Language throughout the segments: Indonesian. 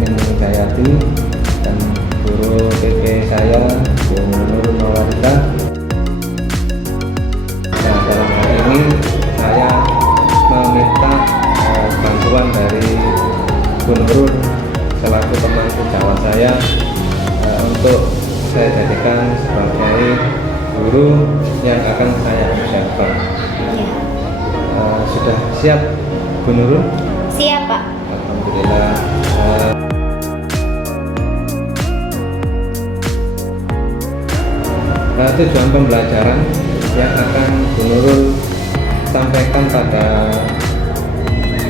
Amin Hidayati dan guru PP saya Bu Nur Mawarita. Nah, dalam hal ini saya meminta bantuan dari Bu Nurul selaku teman sejawat saya untuk saya jadikan sebagai guru yang akan saya ajarkan. Sudah siap Bu Nurul? Siap Pak. Alhamdulillah. Tujuan pembelajaran yang akan Bu Nurul sampaikan pada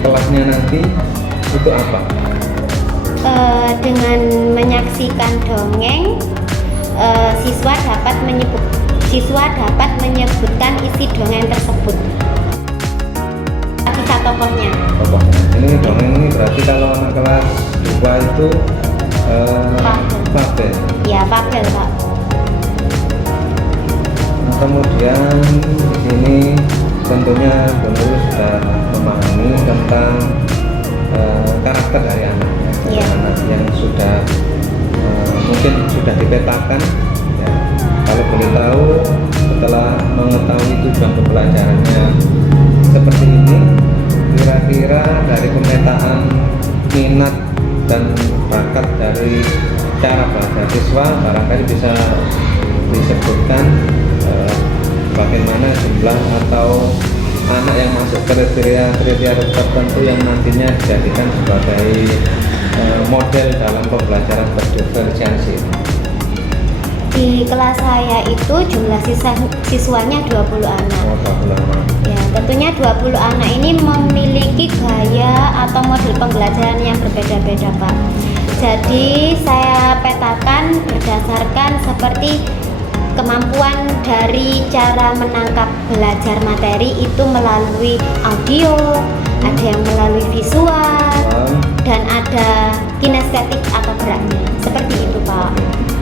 kelasnya nanti itu apa? Dengan menyaksikan dongeng, siswa dapat menyebutkan isi dongeng tersebut. Kisah tokohnya. Ini dongeng ini berarti kalau anak kelas 2 itu fabel. Ya, fabel Pak. Nah, kemudian di sini tentunya Bu Nurul sudah memahami tentang karakter dari anaknya. Ya. Anak yang sudah mungkin sudah dipetakan ya. Kalau boleh tahu, setelah mengetahui tujuan pembelajarannya seperti ini, kira-kira dari pemetaan minat dan bakat dari cara belajar siswa barangkali bisa disebutkan bagaimana jumlah atau anak yang masuk kriteria tertentu yang nantinya dijadikan sebagai model dalam pembelajaran berdiferensiasi. Di kelas saya itu jumlah siswanya 20 anak. Oh, 20 anak. Ya, tentunya 20 anak ini memiliki gaya atau model pembelajaran yang berbeda-beda Pak. Jadi saya petakan berdasarkan seperti kemampuan dari cara menangkap belajar materi itu melalui audio, ada yang melalui visual, dan ada kinestetik atau geraknya. Seperti itu Pak.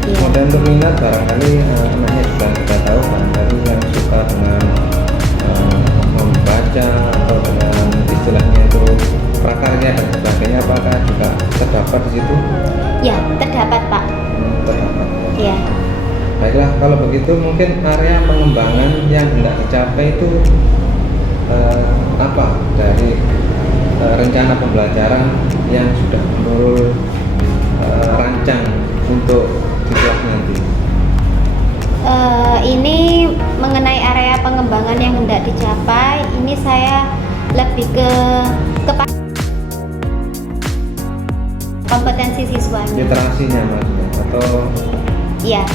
Ya. Kemudian untuk minat barangkali anaknya juga sudah tahu, barangkali yang suka dengan membaca atau dengan istilahnya itu prakarya dan sebagainya, apakah juga terdapat di situ? Ya, terdapat Pak. Terdapat. Ya. Baiklah, kalau begitu mungkin area pengembangan yang hendak dicapai itu apa dari rencana pembelajaran yang sudah menurut rancang untuk di kelas nanti? Ini mengenai area pengembangan yang hendak dicapai, ini saya lebih ke kompetensi siswanya. Literasinya maksudnya atau? Ya.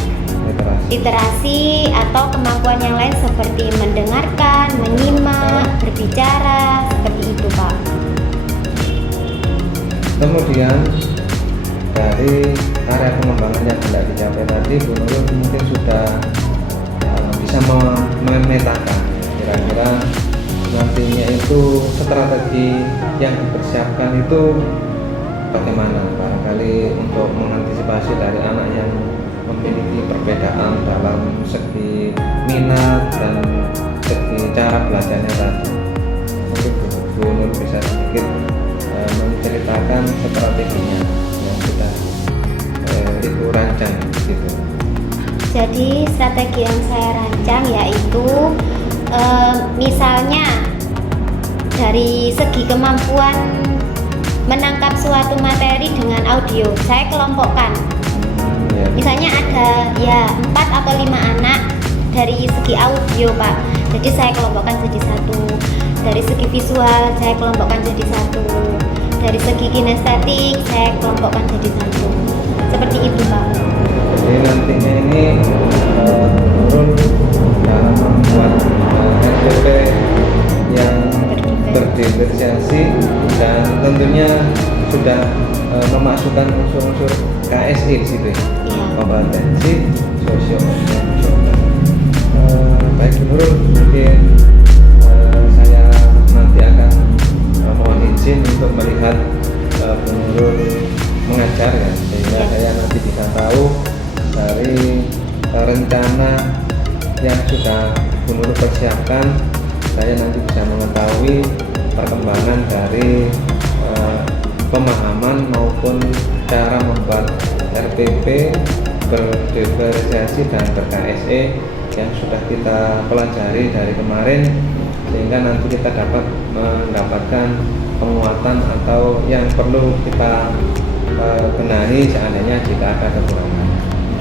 Literasi atau kemampuan yang lain seperti mendengarkan, menyimak, berbicara, seperti itu Pak. Kemudian dari area pengembangan yang hendak dicapai tadi, Bu Nurul mungkin sudah bisa memetakan kira-kira nantinya itu strategi yang dipersiapkan itu bagaimana, barangkali untuk mengantisipasi dari anak yang memiliki perbedaan dalam segi minat dan segi cara belajarnya tadi. Mungkin Bu Nur bisa sedikit menceritakan strateginya yang sudah itu rancang gitu. Jadi strategi yang saya rancang yaitu misalnya dari segi kemampuan menangkap suatu materi dengan audio, saya kelompokkan. Misalnya ada ya 4 atau 5 anak dari segi audio Pak, jadi saya kelompokkan jadi satu. Dari segi visual saya kelompokkan jadi satu. Dari segi kinestetik saya kelompokkan jadi satu. Seperti itu Pak. Jadi nantinya ini turun dalam membuat SPP yang berdiferensiasi dan tentunya sudah memasukkan unsur-unsur KSI di situ ya. Kompetensi sosio-emosional. Baik Bu Nurul, mungkin saya nanti akan mohon izin untuk melihat Bu Nurul mengajar ya, sehingga saya nanti bisa tahu dari rencana yang sudah Bu Nurul persiapkan, saya nanti bisa mengetahui perkembangan dari pemahaman maupun cara membuat RPP berdiferensiasi dan ber-KSE yang sudah kita pelajari dari kemarin, sehingga nanti kita dapat mendapatkan penguatan atau yang perlu kita benahi seandainya jika ada kekurangan.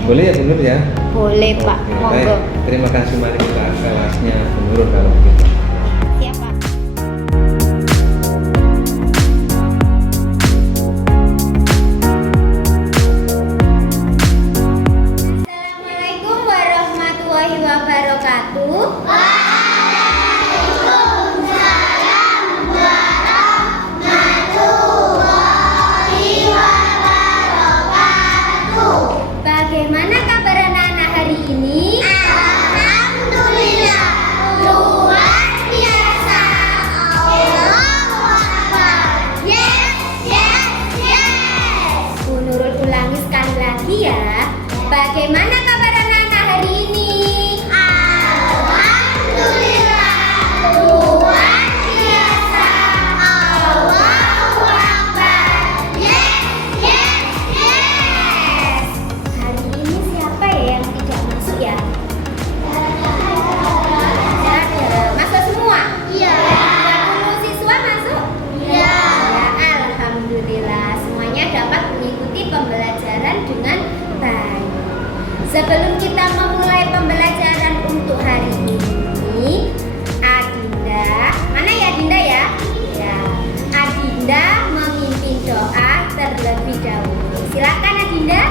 Boleh ya Bu Nur ya? Boleh Pak, Oke, monggo. baik. Terima kasih, mari kita kelasnya Bu Nur kalau gitu. Siap Pak. Assalamualaikum warahmatullahi wabarakatuh. Bagaimana kabar anak-anak hari ini? Alhamdulillah, luar biasa. Allahu Akbar. Yes, yes, yes. Bu Nurul ulangi sekali lagi ya. Bagaimana kabar anak-anak hari ini? Alhamdulillah, luar biasa. Allahu Akbar. Yes, yes, yes. Hari ini siapa ya yang tidak masuk ya? Ada. Masuk semua? Iya. 30 siswa masuk? Iya. Ya, alhamdulillah semuanya dapat mengikuti pembelajaran dengan baik. Sebelum kita memulai pembelajaran untuk hari ini, Adinda, mana ya Adinda ya? Ya, Adinda memimpin doa terlebih dahulu. Silakan Adinda.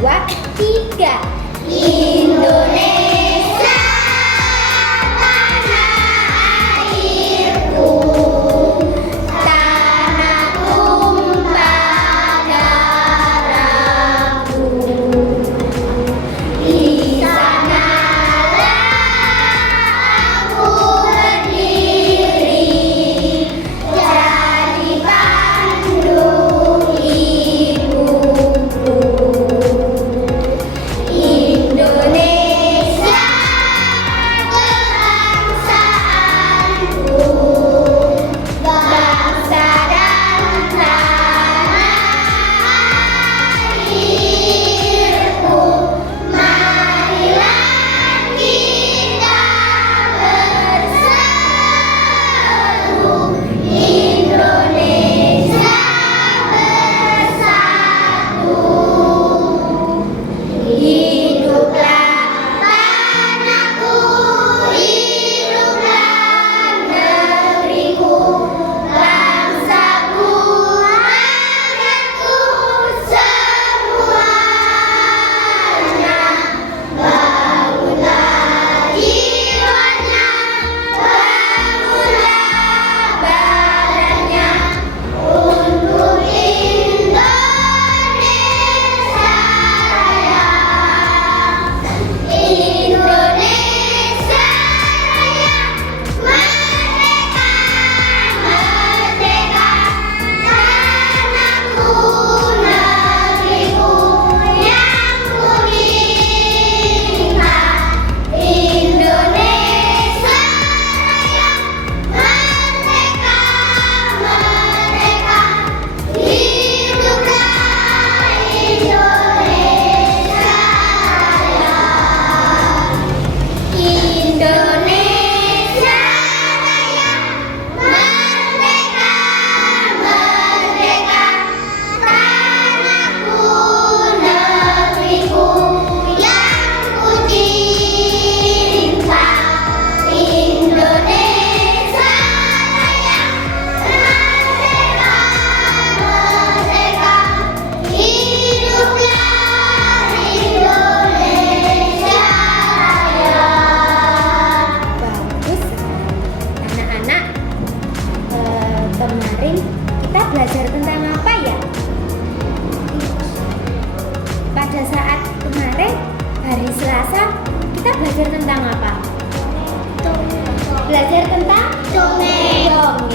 2, 3. Indonesia tanah airku, tanah tumpah darahku. Di sanalah aku berdiri, jadi pandu ibuku. Indonesia kebangsaanku, bangsa dan tanah airku. Marilah kita bersatu, Indonesia bersatu. Hiduplah tanahku, hiduplah negeriku, bangsaku, rakyatku semuanya. Bangunlah jiwanya, bangunlah badannya untuk Indonesia Raya. Indonesia Raya, merdeka, merdeka, tanahku, negeriku yang kucinta. Indonesia Raya, merdeka, merdeka, hiduplah Indonesia Raya. Indonesia Raya, merdeka, merdeka, tanahku, negeriku yang kucinta. Indonesia Raya, merdeka, merdeka, hiduplah Indonesia Raya. Bagus, anak-anak. Kemarin kita belajar tentang apa ya? Pada saat kemarin hari Selasa kita belajar tentang apa? Belajar tentang dongeng.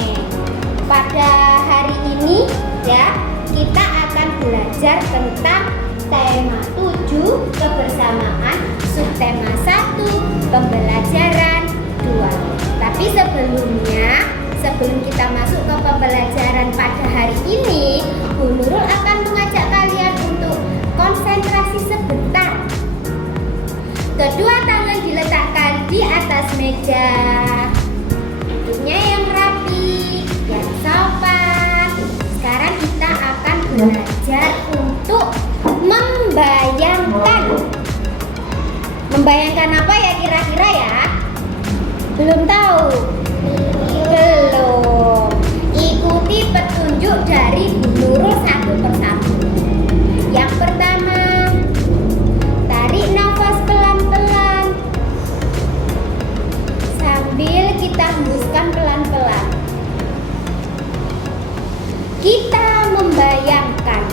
Pada hari ini ya kita akan belajar tentang tema 7 kebersamaan, subtema 1 pembelajaran 2. Tapi sebelum kita masuk ke pembelajaran pada hari ini, Bu Nurul akan mengajak kalian untuk konsentrasi sebentar. Kedua tangan diletakkan di atas meja, duduknya yang rapi, yang sopan. Sekarang kita akan belajar untuk membayangkan. Membayangkan apa ya kira-kira ya? Belum tahu? Belum. Ikuti petunjuk dari Bu Nurul satu persatu. Yang pertama, tarik nafas pelan-pelan sambil kita hembuskan pelan-pelan. Kita membayangkan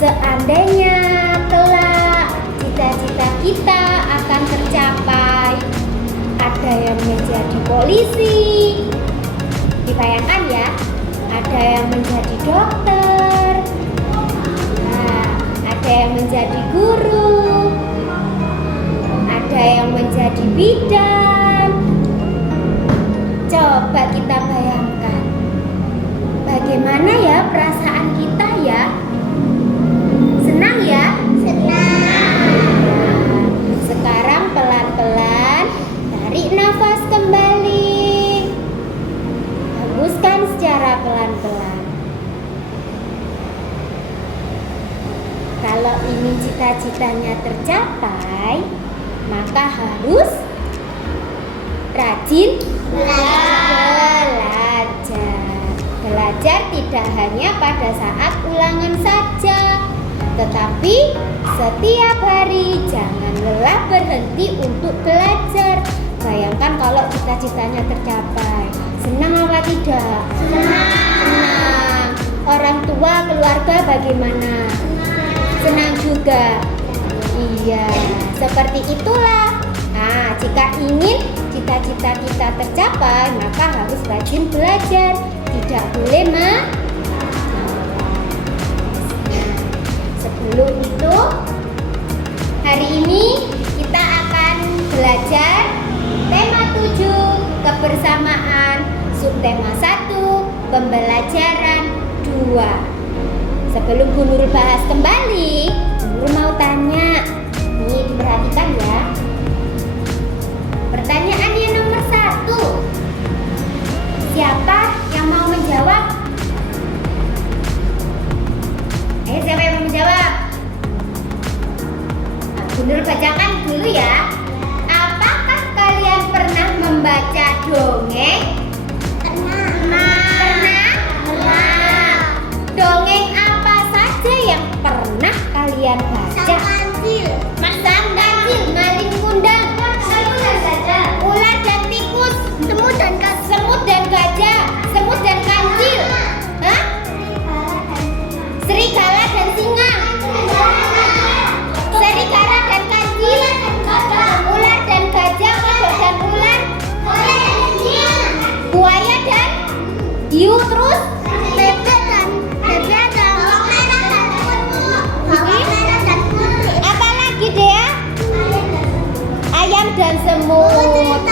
seandainya kelak cita-cita kita akan tercapai. Ada yang menjadi polisi, dibayangkan ya. Ada yang menjadi dokter, ada yang menjadi guru, ada yang menjadi bidan. Coba kita bayangkan, bagaimana ya perasaan kita ya? Senang ya? Senang. Sekarang pelan-pelan tarik nafas kembali, hembuskan secara pelan-pelan. Kalau ingin cita-citanya tercapai, maka harus rajin belajar. Belajar tidak hanya pada saat ulangan saja, Tetapi setiap hari jangan lelah berhenti untuk belajar. Bayangkan kalau cita-citanya tercapai. Senang apa tidak? Senang. Orang tua, keluarga bagaimana? Senang juga. Iya, seperti itulah. Nah, jika ingin cita-cita kita tercapai, maka harus rajin belajar. Tidak boleh sebelum itu, hari ini kita akan belajar tema 7, kebersamaan, subtema 1, pembelajaran 2. Sebelum Bu Nurul bahas kembali, Bu Nurul mau tanya. Nih, diperhatikan ya. Pertanyaannya nomor 1. Siapa yang mau menjawab? Siapa yang mau menjawab? Nah, Bu Nurul bacakan dulu ya. Apakah kalian pernah membaca dongeng? Pernah? Dongeng apa saja yang pernah kalian baca? Sang Kancil, Malin Kundang, ular dan tikus, semut dan gajah, semut dan kancil, serigala dan singa, serigala dan kancil, ular dan gajah, kodok dan ular, buaya dan hiu, terus apa lagi Dea? Ayam dan semut,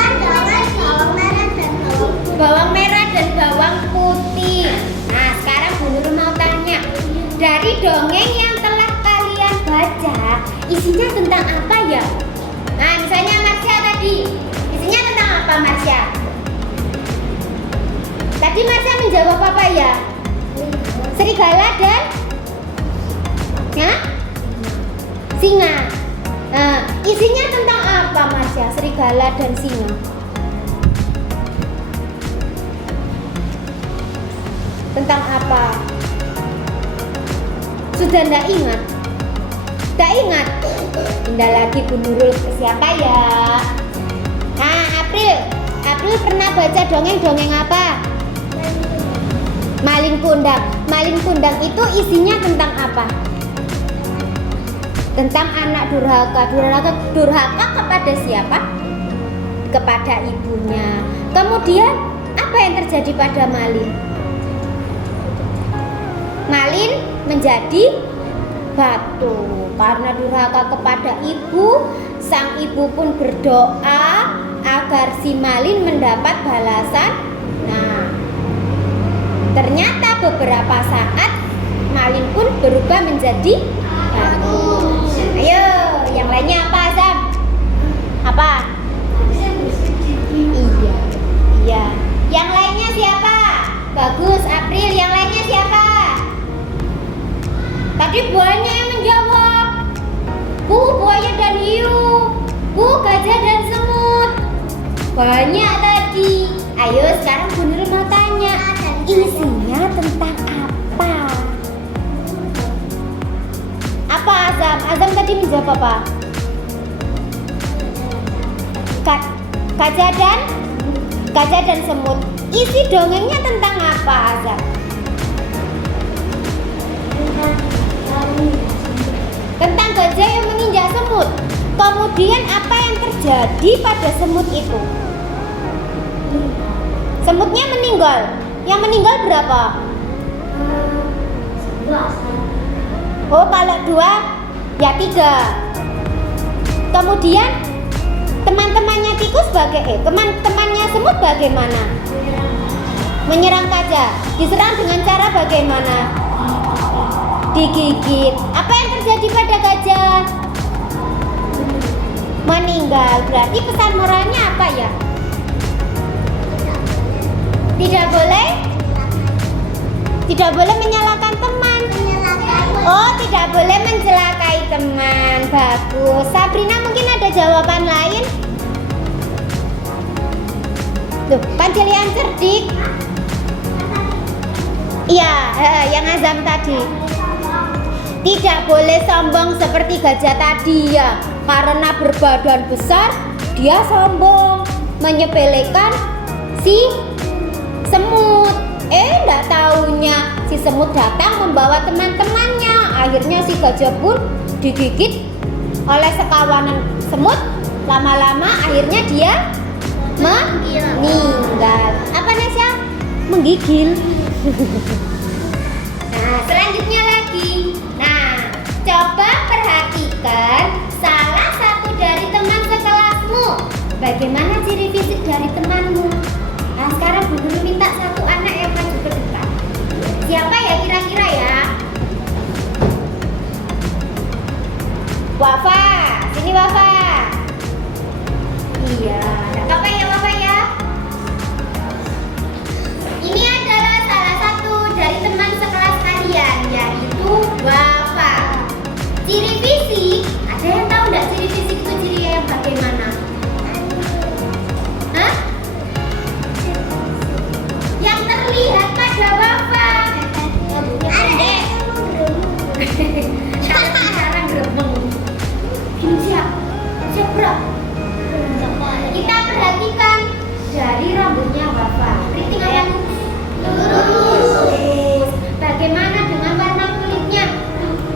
bawang merah dan bawang putih. Nah, sekarang Bu Nurul mau tanya, dari dongeng yang telah kalian baca, isinya tentang apa ya? Nah, misalnya Marsha tadi, isinya tentang apa Marsha? Tadi Marsha menjawab apa ya? Serigala dan singa. Nah, isinya tentang apa Marsha? Serigala dan singa. Tentang apa? Sudah enggak ingat? Enggak ingat? Pindah lagi Bu Nurul ke siapa ya? Nah, April pernah baca dongeng apa? Malin Kundang. Malin Kundang itu isinya tentang apa? Tentang anak durhaka. Durhaka kepada siapa? Kepada ibunya. Kemudian apa yang terjadi pada Malin? Malin menjadi batu karena durhaka kepada ibu. Sang ibu pun berdoa agar si Malin mendapat balasan. Nah, ternyata beberapa saat Malin pun berubah menjadi batu. Ayo, yang lainnya apa Azam? Apa? Iya. Yang lainnya siapa? Bagus, April. Yang lainnya siapa? Tadi buahnya yang menjawab. Buaya dan hiu. Gajah dan semut. Banyak tadi. Ayo sekarang Bu Nurul mau tanya, isinya tentang apa? Apa Azam? Azam tadi menjawab apa? Gajah dan semut. Isi dongengnya tentang apa Azam? Tentang gajah yang menginjak semut. Kemudian apa yang terjadi pada semut itu? Semutnya meninggal. Yang meninggal berapa? 11. Oh, kalau 2 ya 3. Kemudian teman-temannya tikus teman-temannya semut bagaimana? Menyerang gajah. Diserang dengan cara bagaimana? Digigit. Apa yang terjadi pada gajah? Meninggal. Berarti pesan moralnya apa ya? Tidak boleh menyalahkan teman. Oh, tidak boleh mencelakai teman. Bagus. Sabrina mungkin ada jawaban lain? Tuh, Panjelian cerdik. Iya, yang Azam tadi. Tidak boleh sombong seperti gajah tadi ya. Karena berbadan besar, dia sombong, menyepelekan si semut. Enggak taunya si semut datang membawa teman-temannya. Akhirnya si gajah pun digigit oleh sekawanan semut. Lama-lama akhirnya dia meninggal. Apa Nesya? Menggigil. Nah, selanjutnya lagi. Nah, coba perhatikan salah satu dari teman sekelasmu. Bagaimana ciri fisik dari temanmu? Nah, sekarang Bu Guru minta satu anak yang maju ke depan. Siapa ya kira-kira ya? Wafa, sini Wafa. Iya, enggak apa-apa ya Wafa ya. Ini adalah salah satu dari teman sekelas kalian, yaitu Wafa. Ciri fisik, ada yang tahu enggak ciri fisik itu ciri yang bagaimana? Hah? Yang terlihat pada Wafa. Adek. Sekarang gremeng. Siapa? Kita perhatikan dari rambutnya Wafa. Keriting apa? Lurus. Bagaimana dengan warna kulitnya?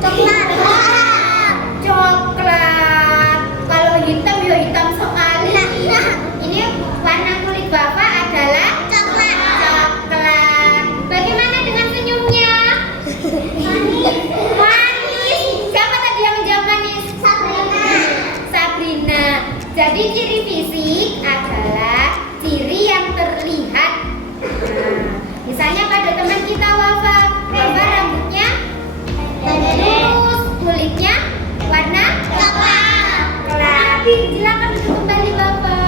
Coklat. Coklat. Kalau hitam ya hitam sekali. Ini warna kulit Wafa adalah coklat. Coklat. Bagaimana dengan senyumnya? Manis. Manis. Siapa tadi yang menjawab manis? Sabrina. Jadi ciri fisik adalah ciri yang terlihat. Nah, misalnya pada teman kita Wafa rambutnya lurus, kulitnya warna coklat. Silakan duduk kembali Wafa.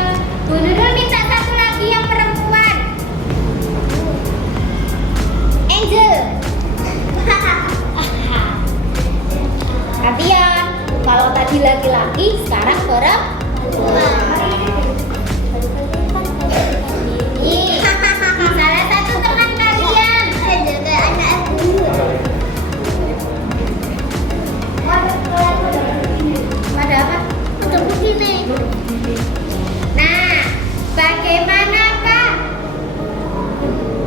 Bu Nurul minta satu lagi yang perempuan. Angel. Perhatian, kalau tadi laki-laki, sekarang perempuan. Ini salah satu teman kalian. Ada apa? Ada begini. Nah, bagaimanakah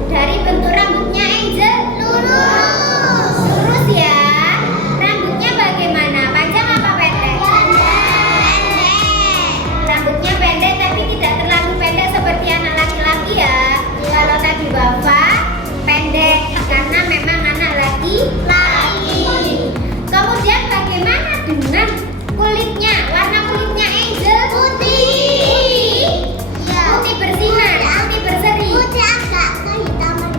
dari bentuk rambutnya Angel? Lurus. Lurus ya. Rambutnya bagaimana? Panjang apa pendek? Rambutnya pendek tapi tidak terlalu pendek seperti anak laki-laki ya. Kalau tadi Wafa pendek karena memang anak laki-laki. Kemudian bagaimana dengan kulitnya? Warna kulitnya Angel putih. Putih bersinar, putih berseri. Putih agak kehitaman.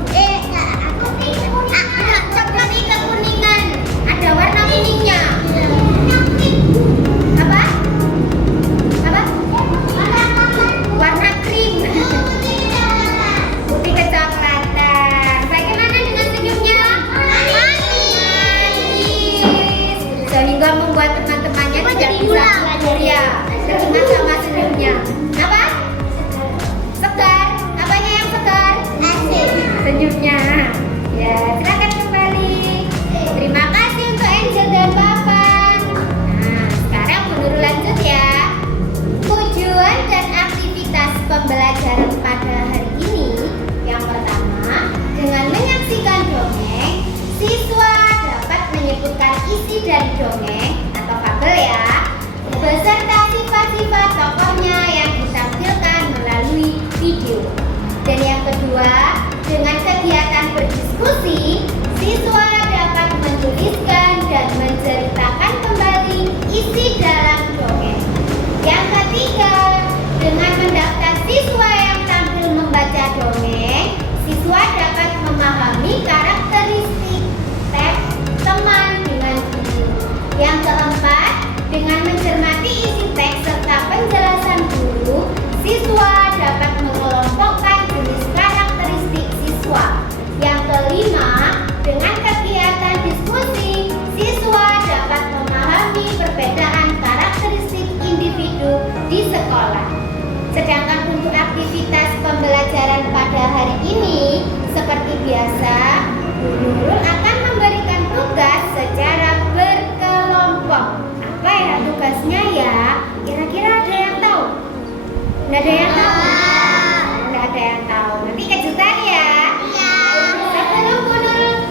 Agak coklat kekuningan. Ada warna kuningnya. Apa? Warna krim. Putih kecoklatan. Bagaimana dengan senyumnya? Manis. Sehingga membuat teman-temannya tidak bisa ya terkenal sama senyumnya. Apa? Segar. Apanya yang segar? Senyumnya. Ya, silakan kembali. Terima kasih untuk Angel dan Papa. Nah, sekarang Bu Nurul lanjut ya. Tujuan dan aktivitas pembelajaran pada hari ini. Yang pertama, dengan menyaksikan dongeng, siswa dapat menyebutkan isi dari dongeng atau fabel ya, beserta sifat-sifat tokohnya yang ditampilkan melalui video. Dan yang kedua, dengan kegiatan berdiskusi, siswa dapat menuliskan dan menceritakan kembali isi dalam dongeng. Yang ketiga, dengan mendaftar siswa yang tampil membaca dongeng, siswa dapat memahami karakteristik teman dengan video. Yang keempat, dengan mencermati isi teks serta penjelasan guru, siswa dapat mengelompokkan jenis karakteristik siswa. Yang kelima, dengan kegiatan diskusi, siswa dapat memahami perbedaan karakteristik individu di sekolah. Sedangkan untuk aktivitas pembelajaran pada hari ini, seperti biasa, Bu Nurul akan memberikan tugas secara Nggak ada yang tahu? Nggak ada yang tahu. Nanti kejutan ya. Sebelum Bu Nurul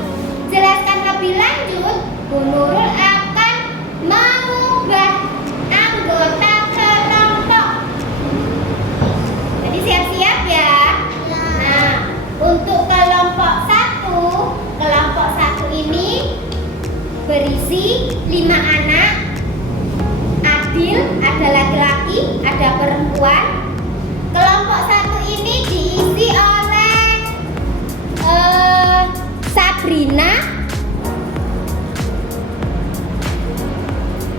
jelaskan lebih lanjut, Bu Nurul akan mengubah anggota kelompok. Jadi siap-siap ya. Nah, untuk kelompok satu ini berisi 5 anak. Adil, ada laki-laki, ada perempuan. Kelompok satu ini diisi oleh Sabrina,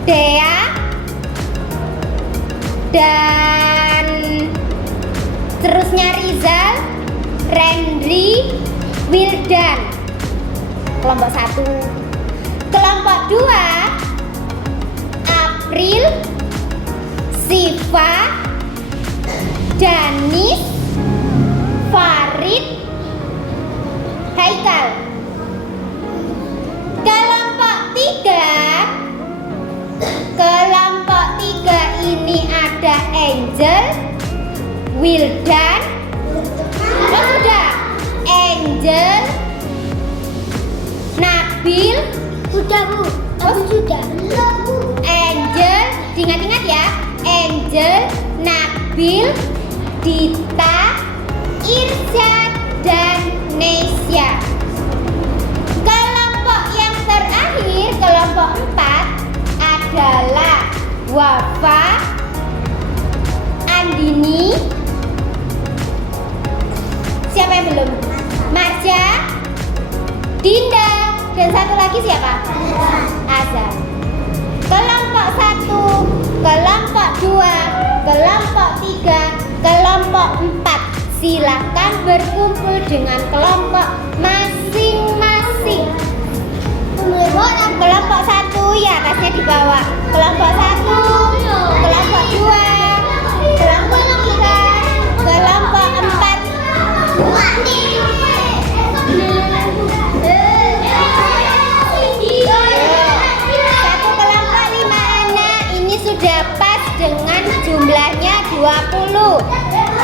Dea, dan terusnya Rizal, Rendri, Wildan. Kelompok 1. Kelompok 2, April, Siva, Danis, Farid, Haikal. Kelompok 3 ini ada Angel, Wildan, sudah, Angel, Nabil, Sudah Bu. Sudah. Angel, diingat-ingat ya. Angel, Nabil, Dita, Irsyad, dan Nesya. Kelompok yang terakhir, kelompok 4 adalah Wafa, Andini, siapa yang belum? Marja, Dinda, dan satu lagi siapa? Azam. Kelompok 1, kelompok 2, kelompok 3, kelompok 4 silakan berkumpul dengan kelompok masing-masing. Kelompok 1 ya, tasnya dibawa. Kelompok 1, kelompok 2, kelompok 3, kelompok 4. Satu kelompok 5 anak, ini sudah pas dengan jumlahnya 20.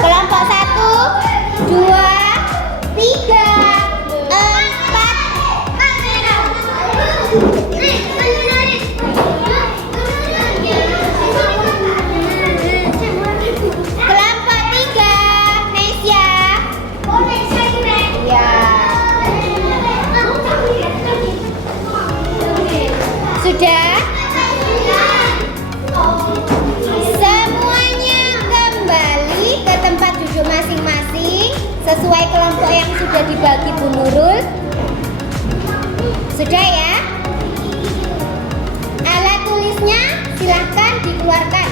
Kelompok 1, 2, 3, 4. Kelompok 3, Nesya. Ya. Sudah? Semuanya kembali ke tempat duduk masing-masing sesuai kelompok yang sudah dibagi Bu Nurul. Sudah ya? Alat tulisnya silahkan dikeluarkan.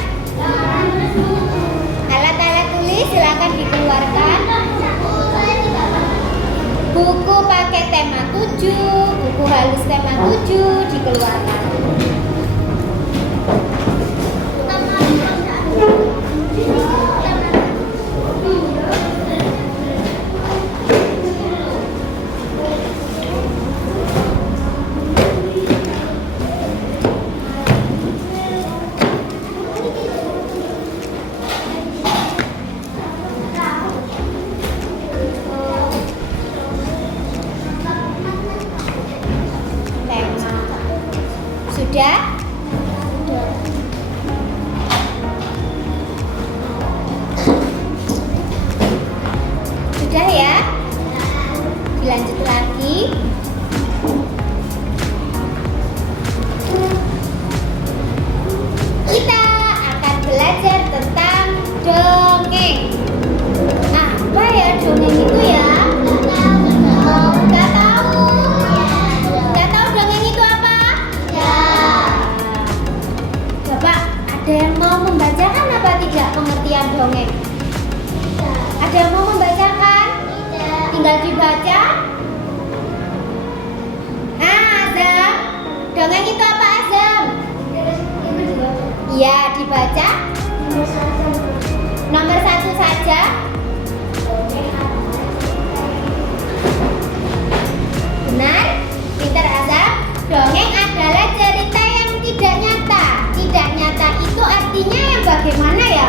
Alat-alat tulis silahkan dikeluarkan. Buku pakai tema 7, buku halus tema 7 dikeluarkan. Sudah? Sudah ya? Dilanjut lagi. Kita akan belajar tentang dongeng. Apa ya dongeng itu ya? Nggak tahu. Nggak tahu dongeng itu apa? Bapak, ada yang mau membacakan apa tidak pengertian dongeng? Ada yang mau membacakan? Tinggal dibaca. Azam, dongeng itu apa Azam? Iya, dibaca. Nomor 1 saja. Benar? Pintar Azam. Dongeng adalah cerita yang tidak nyata. Tidak nyata itu artinya yang bagaimana ya?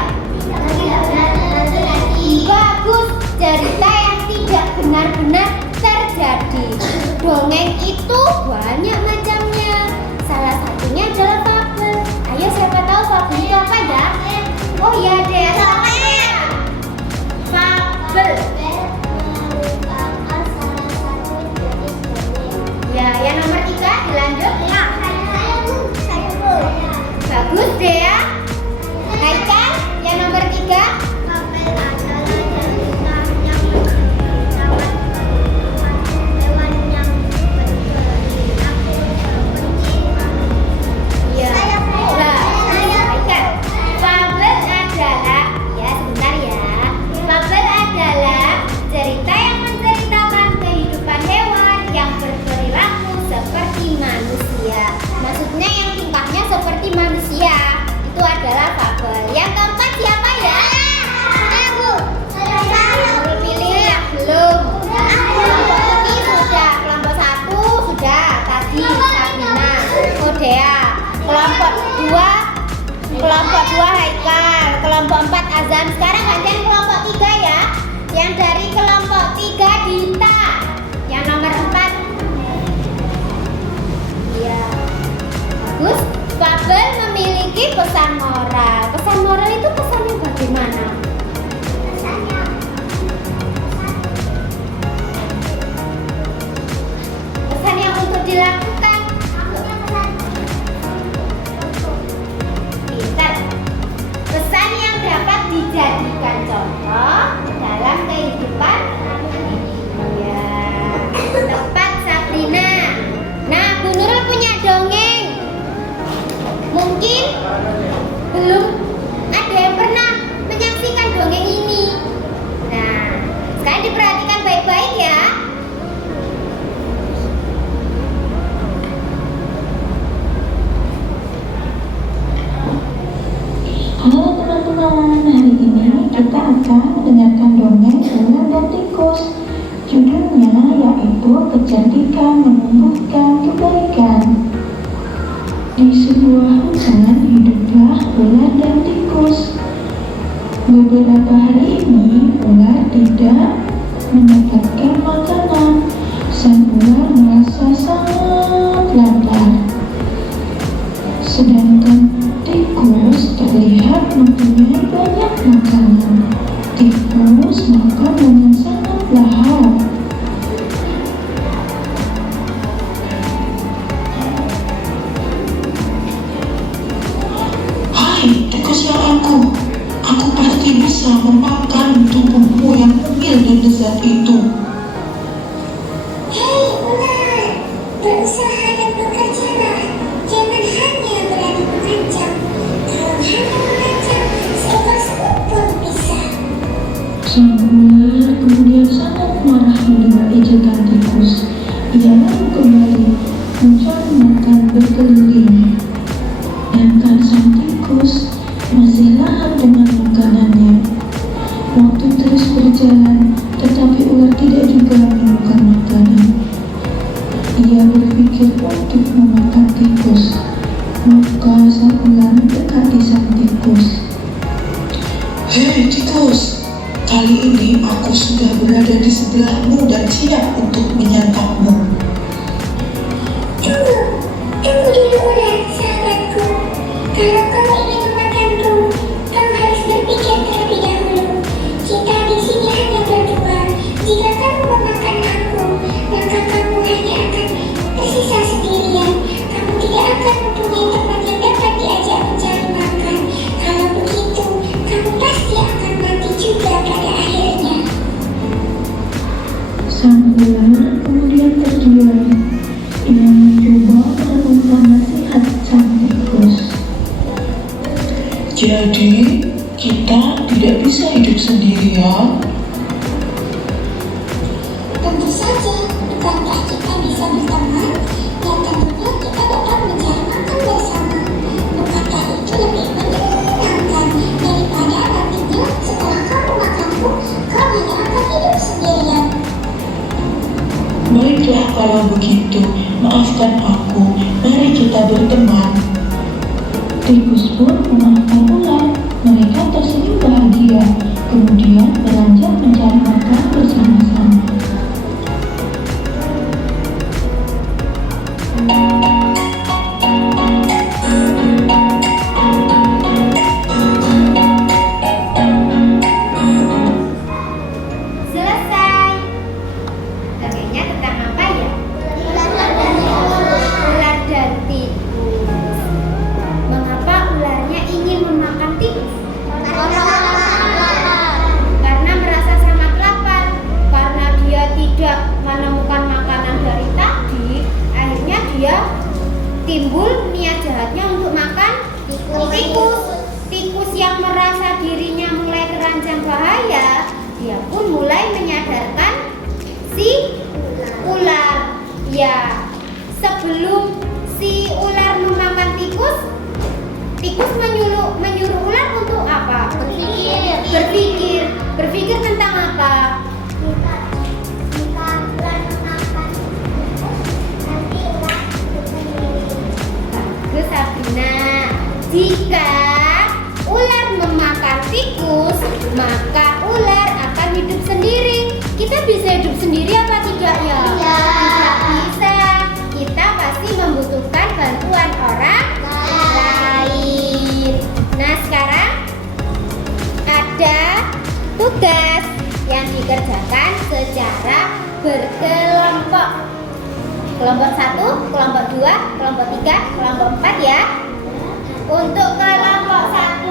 Kelompok 2 Haikal, kelompok 4 Azam. Sekarang gantian kelompok 3 ya. Yang dari kelompok 3 Dinta. Yang nomor 4. Iya. Bagus. Fabel memiliki pesan moral. Pesan moral itu pesannya bagaimana? Pesan yang untuk dilakukan. Pintar. Pesan yang dapat dijadikan contoh dalam kehidupan. Ya, tepat Sabrina. Nah, Bu Nurul punya dongeng. Mungkin belum ada yang pernah menyaksikan dongeng ini. Nah, sekarang diperhatikan baik-baik ya. Halo teman-teman, hari ini kita akan mendengarkan dongeng ular dan tikus. Judulnya yaitu Kecerdikan Menumbuhkan Kebaikan. Di sebuah hutan hiduplah ular dan tikus. Beberapa hari ini ular tidak mendapatkan makanan. Sang ular merasa sangat lapar. Sedangkan tikus terlihat mempunyai banyak makanan. Tikus makan dengan sangat lahap. Hai, tikus yang aku pasti bisa memakan tubuhmu yang mungil dan lezat itu. Hei ular, berusaha dan bekerjalah. Jangan hanya berani mengancam. Kalau hanya mengancam, seekor semut pun bisa. Sang ular kemudian sangat marah mendengar ejekan tikus. Ia lalu kembali mencari makan berkeliling. Sedangkan sang tikus masih lahap dengan makanannya. Waktu terus berjalan, tetapi ular tidak juga menemukan makanan. Ia berpikir untuk memakan tikus. Maka sang ular mendekati sang tikus. Hei tikus, kali ini aku sudah berada di sebelahmu dan siap untuk menyantapmu. Tunggu dulu ular, sahabatku. Kalau kau ingin memakanku, kau harus berpikir terlebih dahulu. Kita di sini hanya berdua. Jika kamu memakan aku, maka kamu hanya akan tersisa sendirian. Kamu tidak akan mempunyai teman yang dapat diajak mencari makan. Kalau begitu, kamu pasti akan mati juga pada akhirnya. Sang ular kemudian terdiam. Ia mencoba merenungkan nasihat sang tikus. Jadi, kita tidak bisa hidup sendirian. Tentu saja, bukankah kita bisa berteman? Ya tentunya kita dapat mencari makan bersama. Bukankah itu lebih menyenangkan daripada nantinya setelah kamu makanku, kau hanya akan hidup sendirian. Baiklah kalau begitu, maafkan aku. Mari kita berteman. Tikus pun memaafkan ular. Mereka tersenyum bahagia. Kemudian beranjak mencari makan bersama-sama. Selesai. Dongengnya tentang apa ya? Ular dan tikus. Mengapa ularnya ingin memakan tikus? Karena merasa sangat lapar. Karena dia tidak menemukan makanan dari tadi, akhirnya dia timbul niat jahatnya untuk makan tikus. Tikus yang merasa dirinya mulai terancam bahaya, dia pun mulai menyadarkan si ular. Ya, sebelum si ular memakan tikus, tikus menyuruh ular untuk apa? Berpikir tentang apa? Jika ular memakan tikus, nanti ular itu sendiri. Bagus, Sabrina. Jika ular memakan tikus, maka ular akan hidup sendiri. Kita bisa hidup sendiri apa tidak ya? Tidak bisa. Kita pasti membutuhkan bantuan orang lain. Nah, sekarang ada tugas yang dikerjakan secara berkelompok. Kelompok 1, kelompok 2, kelompok 3, kelompok 4 ya. Untuk kelompok 1,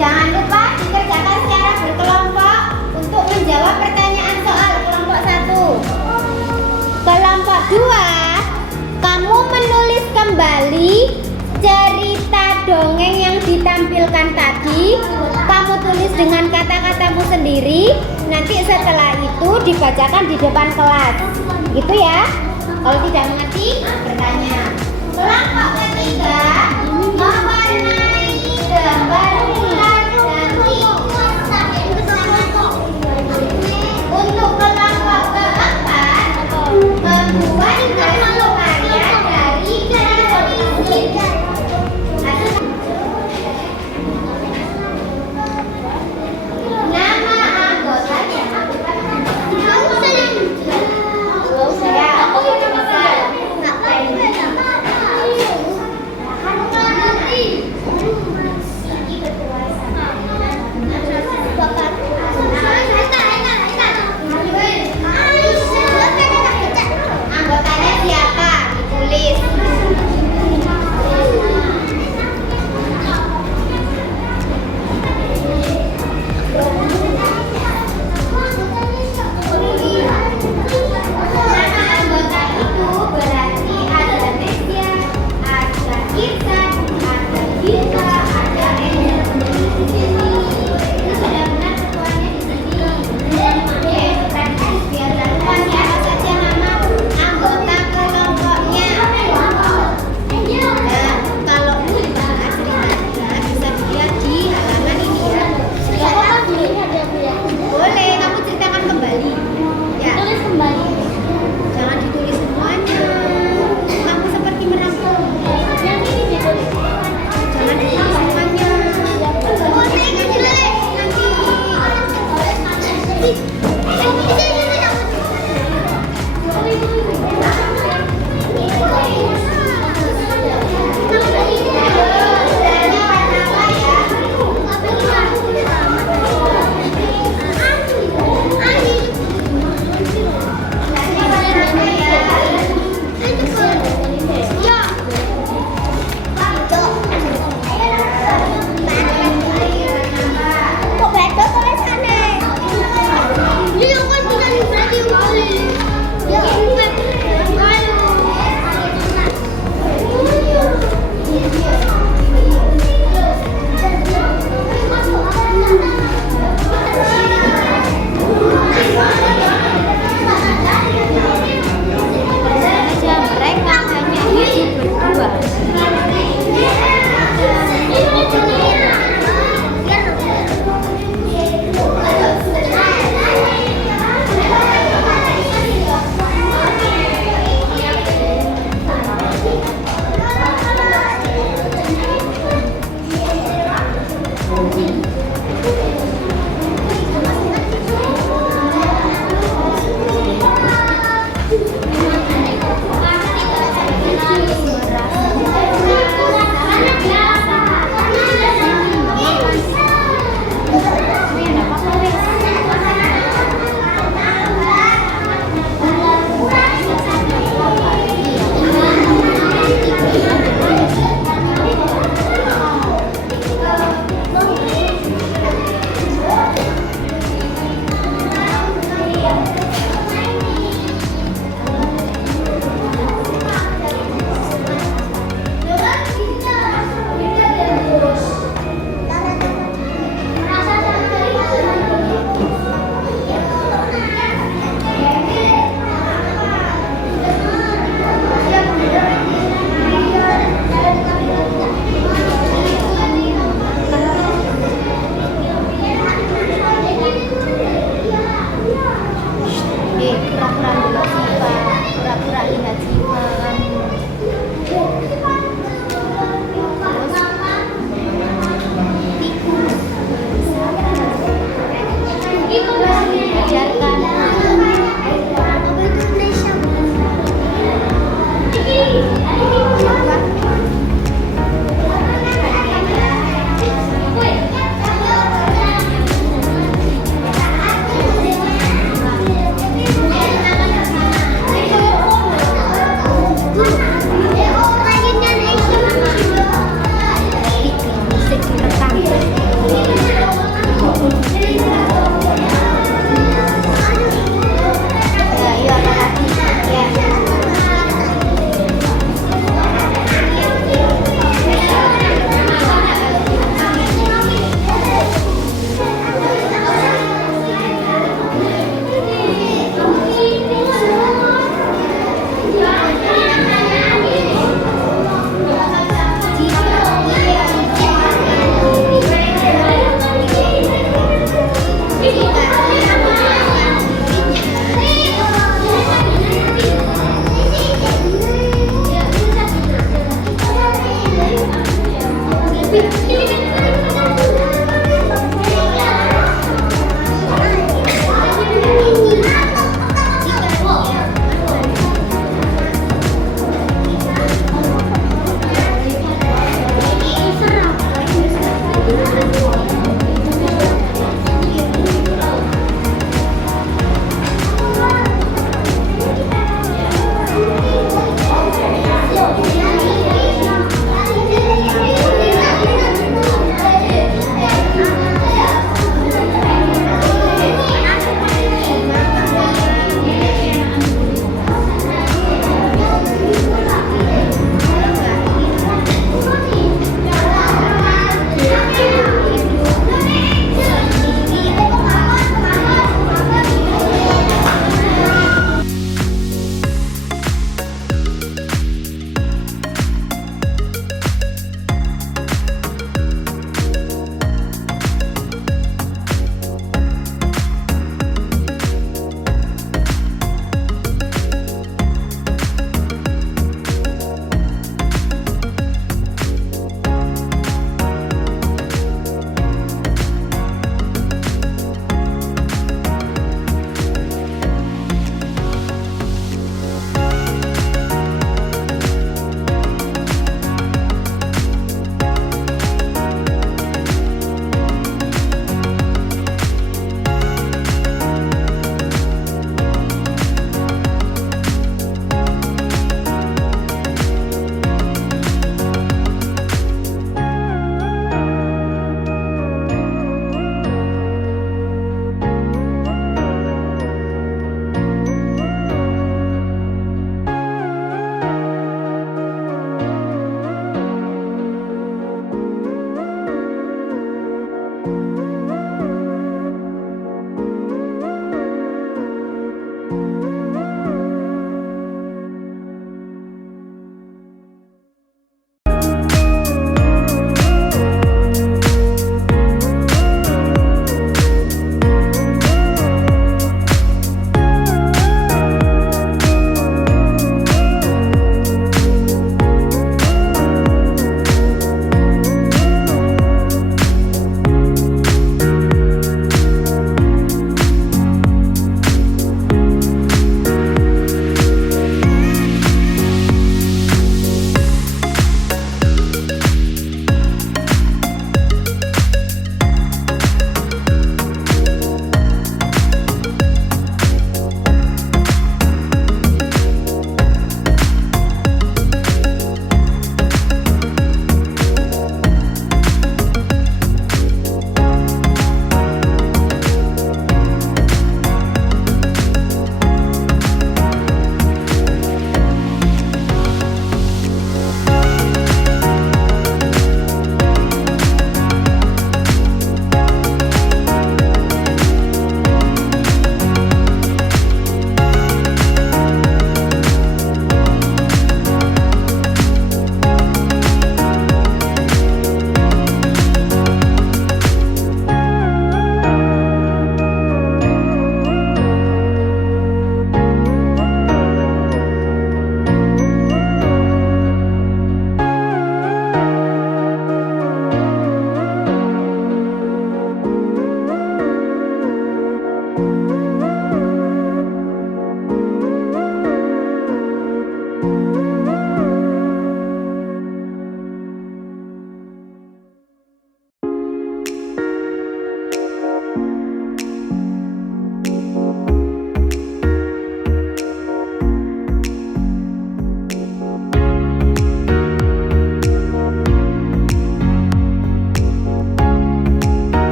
jangan lupa dikerjakan secara berkelompok untuk menjawab pertanyaan soal kelompok 1. Kelompok 2, kamu menulis kembali cerita dongeng yang ditampilkan tadi. Kamu tulis dengan kata-katamu sendiri. Nanti setelah itu dibacakan di depan kelas. Gitu ya. Kalau tidak mengerti, bertanya. Kelompok ketiga, mewarnai gambar ular dan tikus. Untuk kelompok keempat, membuat hasil karya dari kreasi. Nama anggotanya. Oh, saya.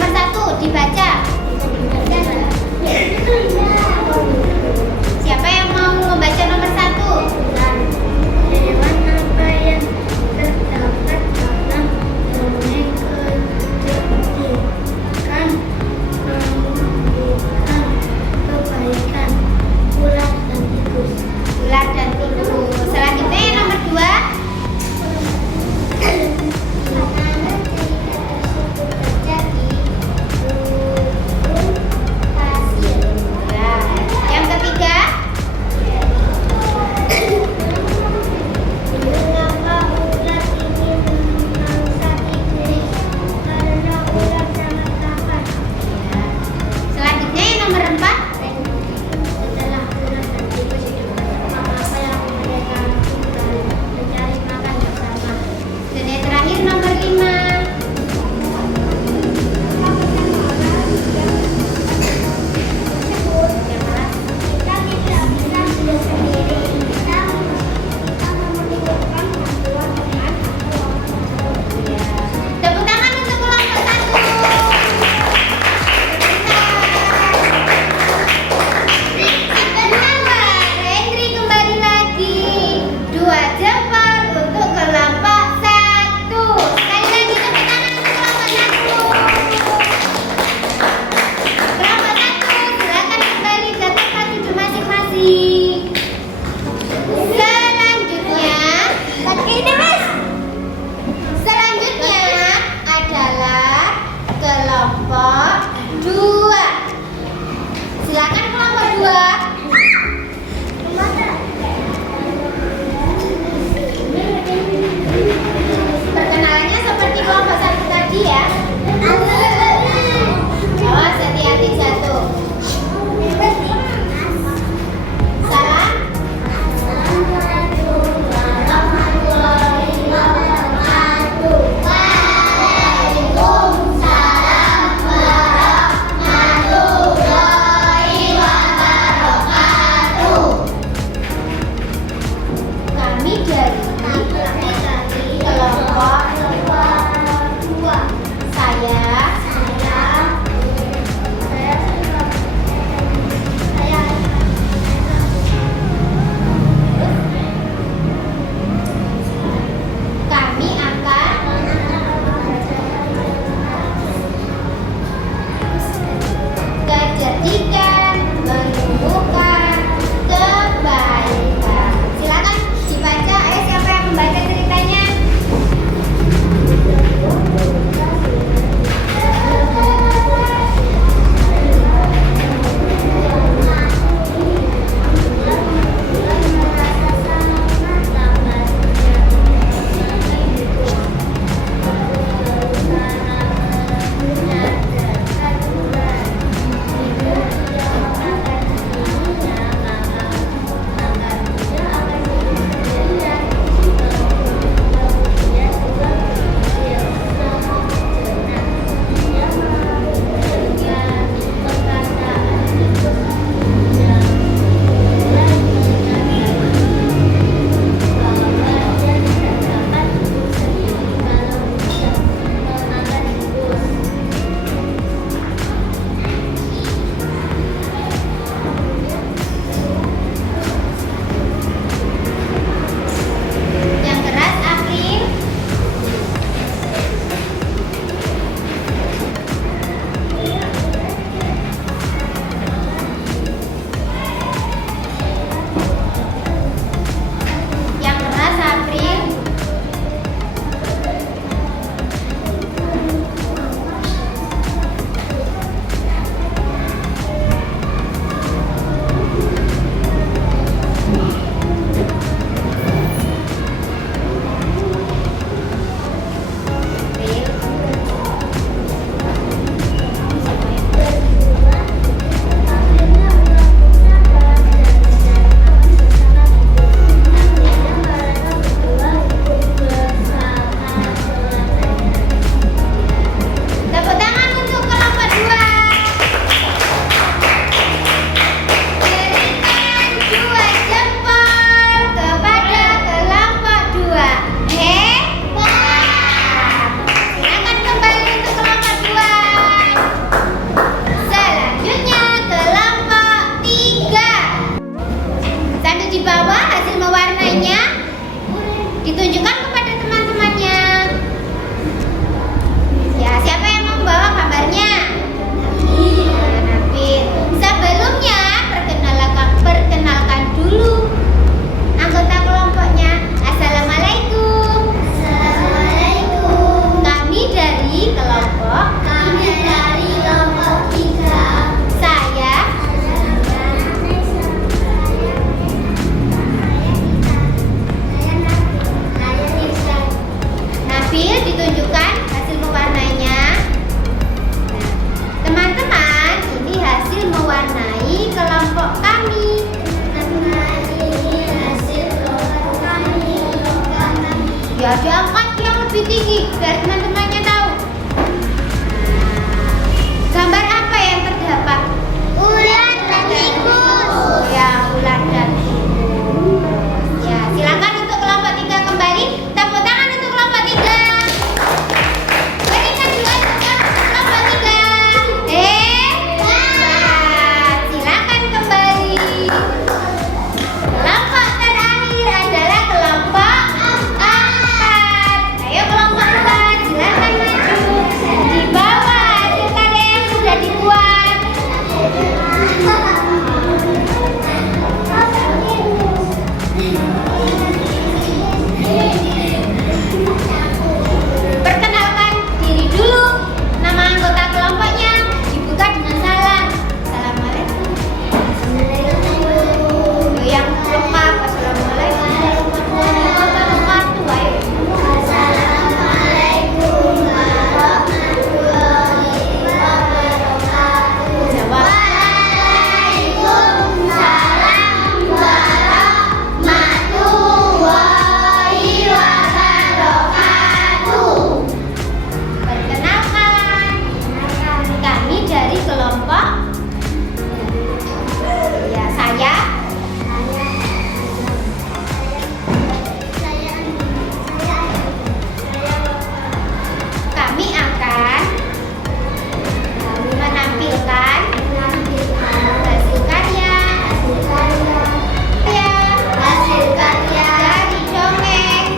nomor 1 dibaca. Siapa yang mau membaca nomor 1? Hewan apa yang terdapat dalam dongeng kecerdikan menumbuhkan kebaikan? Ular dan tikus. Ular dan tikus. Selanjutnya yang nomor 2. Mana cerita tersebut terjadi? Gurun pasir. Ya, Ya, diangkat yang lebih tinggi biar teman-temannya tahu. Gambar apa yang terdapat? Ular dan tikus. Ya, ular dan tikus. Ya, silakan untuk kelompok 3 kembali. Tepuk tangan untuk kelompok 3. Berikan juga untuk kelompok 3. Hebat. Silakan kembali. Kelompok terakhir adalah kelompok 4. Ayo kelompok 4, silakan maju. Di bawah hasil karya yang sudah dibuat. Perkenalkan diri dulu. Nama anggota kelompoknya dibuka dengan salam. Assalamualaikum. Yang lengkap. Assalamualaikum warahmatullahi wabarakatuh. Assalamualaikum warahmatullahi wabarakatuh. Jawab. Waalaikumsalam warahmatullahi wabarakatuh. Perkenalkan, kami dari kelompok ya saya. Kami akan menampilkan hasil karya dari dongeng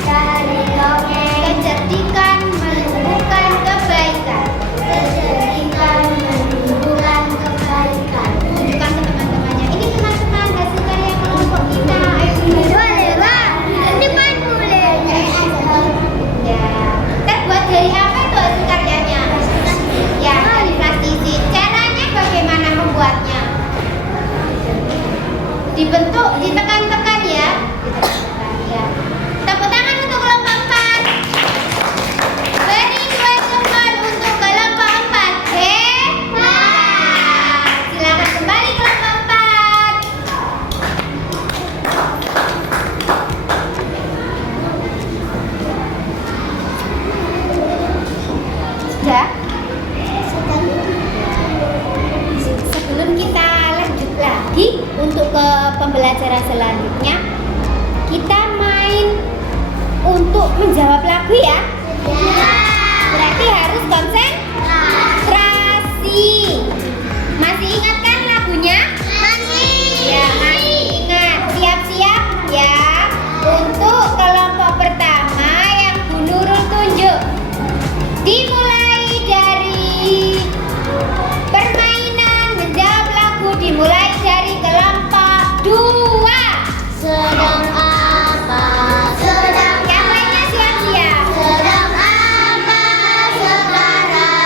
kecerdikan menumbuhkan kebaikan. Tunjukkan ke teman-temannya. Ini teman-teman hasil karya kelompok kita. Ayo ya, terbuat dari apa itu hasil karyanya? Ya, dari plastisi. Caranya bagaimana membuatnya? Dibentuk, ditekan-tekan ya. Ya. Tepuk tangan untuk kelompok 4. Beri 2 jempol untuk kelompok 4. Hebat. Silakan kembali kelompok 4. Ya. Sebelum kita lanjut lagi untuk ke pembelajaran selanjutnya, kita main untuk menjawab lagu ya. Berarti harus konsentrasi. Masih ingat kan lagunya? Masih. Ya, masih ingat. Siap-siap ya. Untuk kelompok pertama yang Bu Nurul tunjuk. Dimulai dari permainan menjawab lagu, dimulai dari kelompok 2. Sedang apa? Sedang yang lainnya siap-siap. Sedang apa sekarang?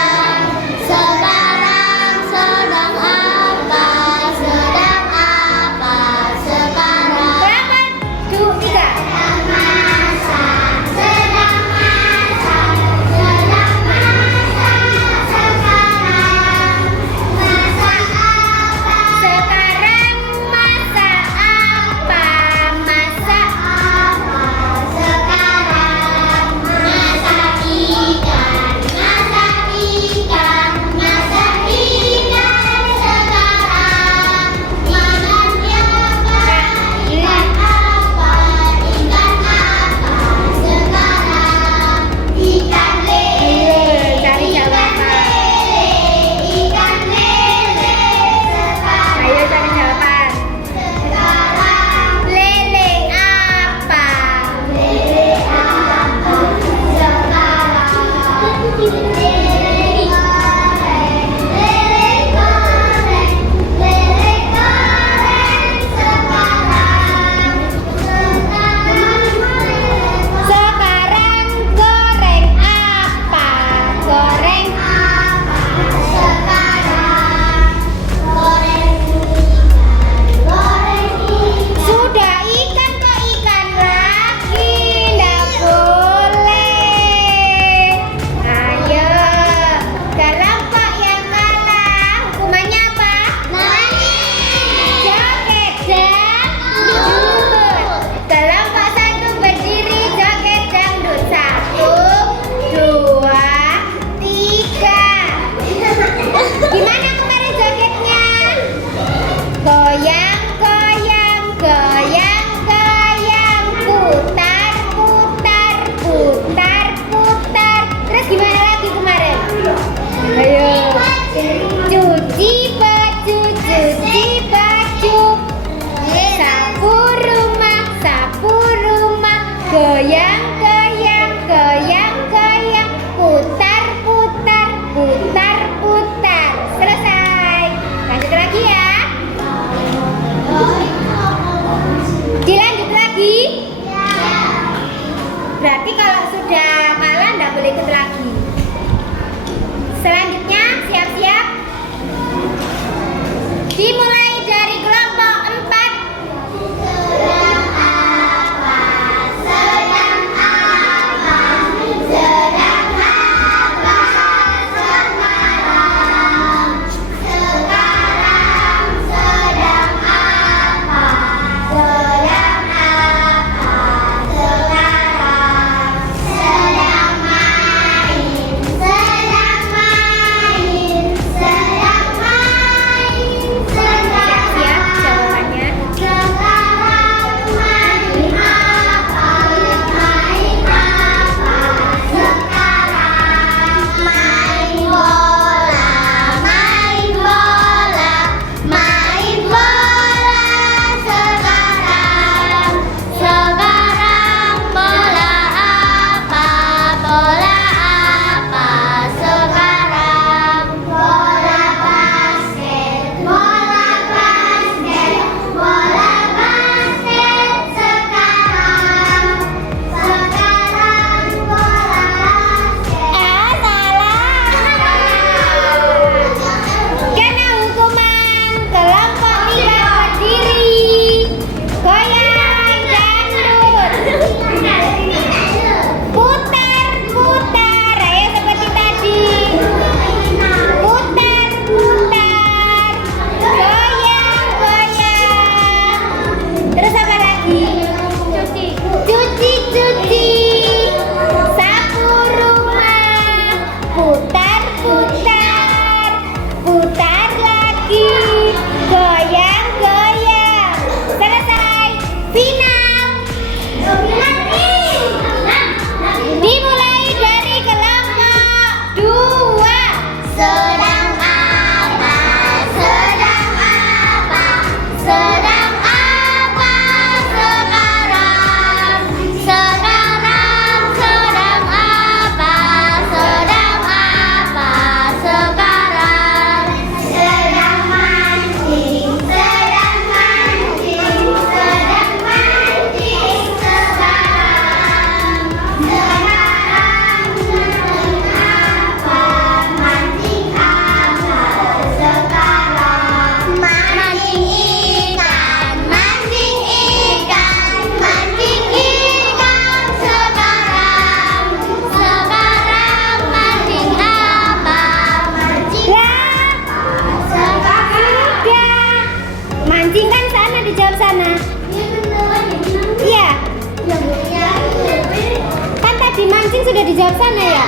kelompok sana ya?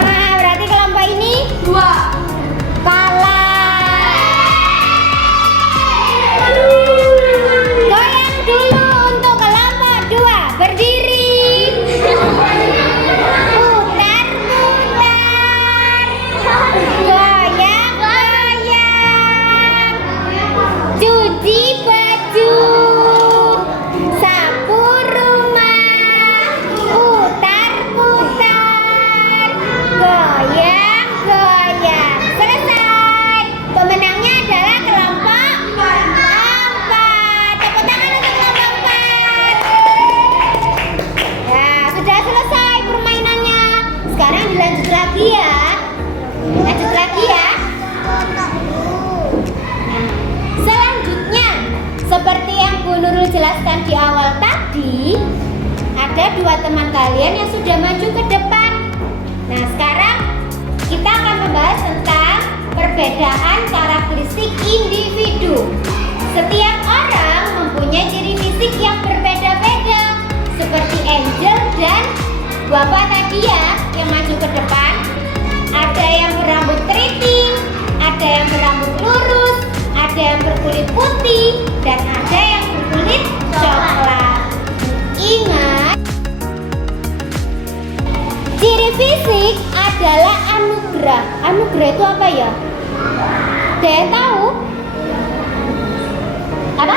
Nah, berarti kelompok ini 2 kalah. Goyang dulu untuk kelompok 2. Berdiri. Putar, putar. Goyang, goyang. Cuci baju. Sapu rumah. Putar, putar. Goyang, goyang. Selesai. Pemenangnya adalah kelompok 4. Tepuk tangan untuk kelompok 4. Ya, sudah selesai permainannya. Sekarang dilanjut lagi ya. Lanjut lagi ya. Nah, selanjutnya seperti yang Bu Nurul jelaskan di awal tadi, ada 2 teman kalian yang sudah maju ke depan. Nah, sekarang kita akan membahas tentang perbedaan karakteristik individu. Setiap orang mempunyai ciri fisik yang berbeda-beda, seperti Angel dan Bapak tadi ya yang maju ke depan. Ada yang berambut keriting, ada yang berambut lurus, ada yang berkulit putih, dan ada yang berkulit coklat. Ingat, ciri fisik adalah anugerah. Anugerah itu apa ya? Ada yang tahu? Apa?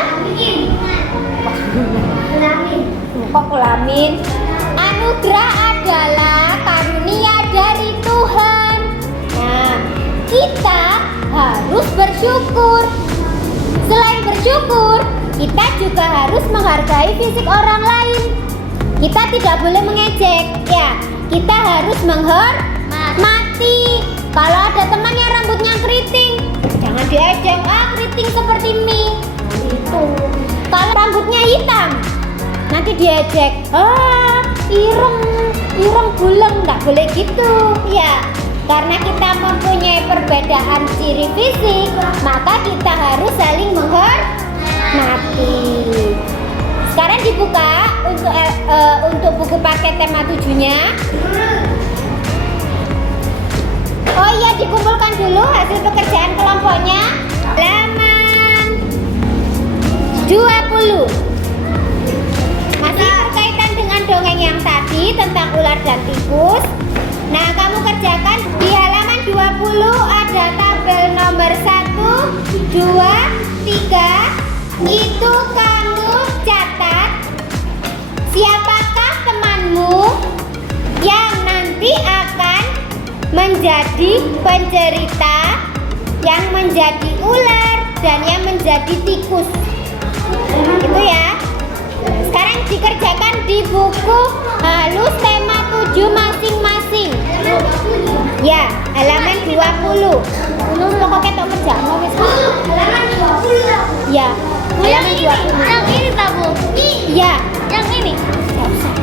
Kelamin. Kok kelamin? Anugerah adalah karunia dari Tuhan. Nah, kita harus bersyukur. Selain bersyukur, kita juga harus menghargai fisik orang lain. Kita tidak boleh mengejek, ya. Kita harus menghormati. Kalau ada teman yang rambutnya keriting, jangan diejek. Ah, keriting seperti mie. Itu. Kalau rambutnya hitam, nanti diejek. Ah, ireng bulang, nggak boleh gitu, ya. Karena kita mempunyai perbedaan ciri fisik, maka kita harus saling menghormati. Sekarang dibuka untuk buku paket tema 7-nya. Oh iya, dikumpulkan dulu hasil pekerjaan kelompoknya. Halaman 20. Masih berkaitan dengan dongeng yang tadi tentang ular dan tikus. Nah, kamu kerjakan di halaman 20 ada tabel nomor 1, 2, 3. Itu kamu catat siapakah temanmu yang nanti akan menjadi pencerita, yang menjadi ular, dan yang menjadi tikus. Itu ya. Sekarang dikerjakan di buku halus tema 7 masing-masing. Ya, halaman 20. Menurut pokoknya tak kerja mau wis. Halaman 20. Ya, halaman 20. Yang ini tak, Bu? Iya. Yang ini. Enggak usah.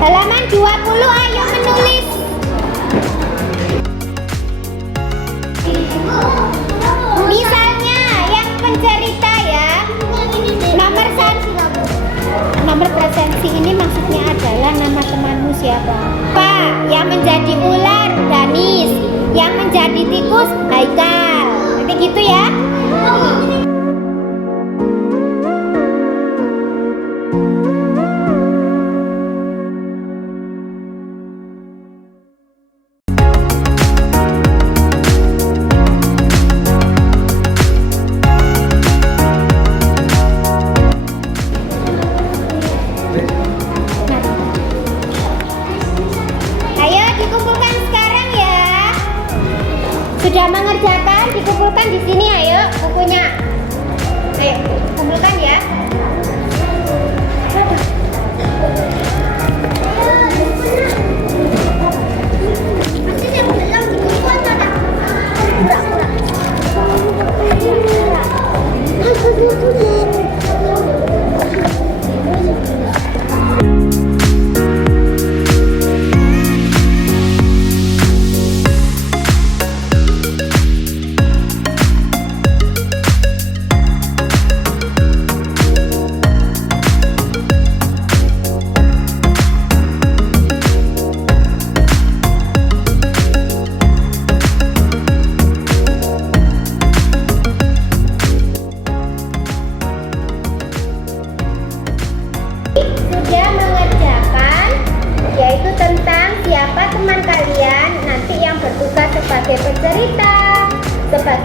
Halaman 20, ayo menulis. Misalnya yang pencerita ya. Nomor 1. Nomor presensi ini maksudnya adalah nama temanmu siapa? Pak, yang menjadi ular Danis, yang menjadi tikus Haikal. Nanti gitu ya. Sudah mengerjakan, dikumpulkan di sini, ayo.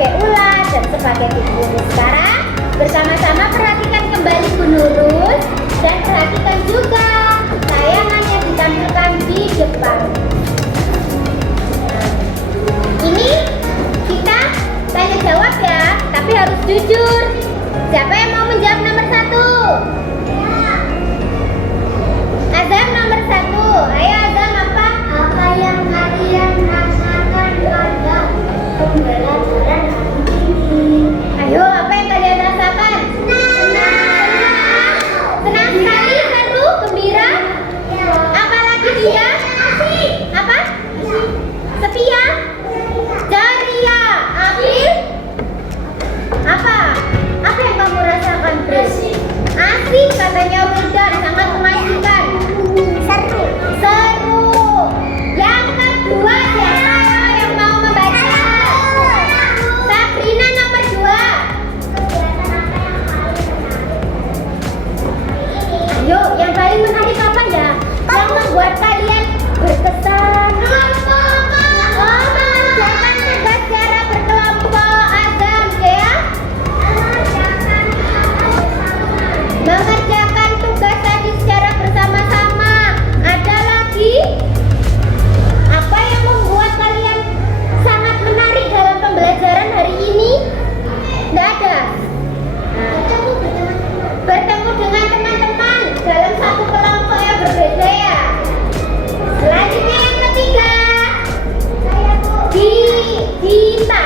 sebagai ular dan sebagai guru. Sekarang bersama-sama perhatikan kembali Bu Nurul dan perhatikan juga tayangan yang ditampilkan di depan. Ini kita tanya jawab ya, tapi harus jujur. Siapa yang mau menjawab nomor 1? Azam nomor 1. Ayo Azam, apa yang kalian rasakan pada pembelajaran hari ini? Ayo, apa yang kalian rasakan? Senang sekali, seru, gembira. Apalagi dia? Apa? Setia? Ceria. Aktif? Apa? Apa yang kamu rasakan, Pris? Asik katanya Wildan, sangat mengasihkan. Seru. Yang kedua siapa yang mau membaca? Sabrina nomor 2. Ayo, yang paling menarik apa ya? Yang membuat kalian berkesan. Oh, mengerjakan tugas secara berkelompok. Azam, ya? Mengerjakan tugas tadi secara bersama-sama. Ada lagi? Apa yang membuat kalian sangat menarik dalam pembelajaran hari ini? Nggak ada? Bertemu dengan teman-teman dalam satu kelompok yang berbeda ya. Selanjutnya yang ketiga, Dita.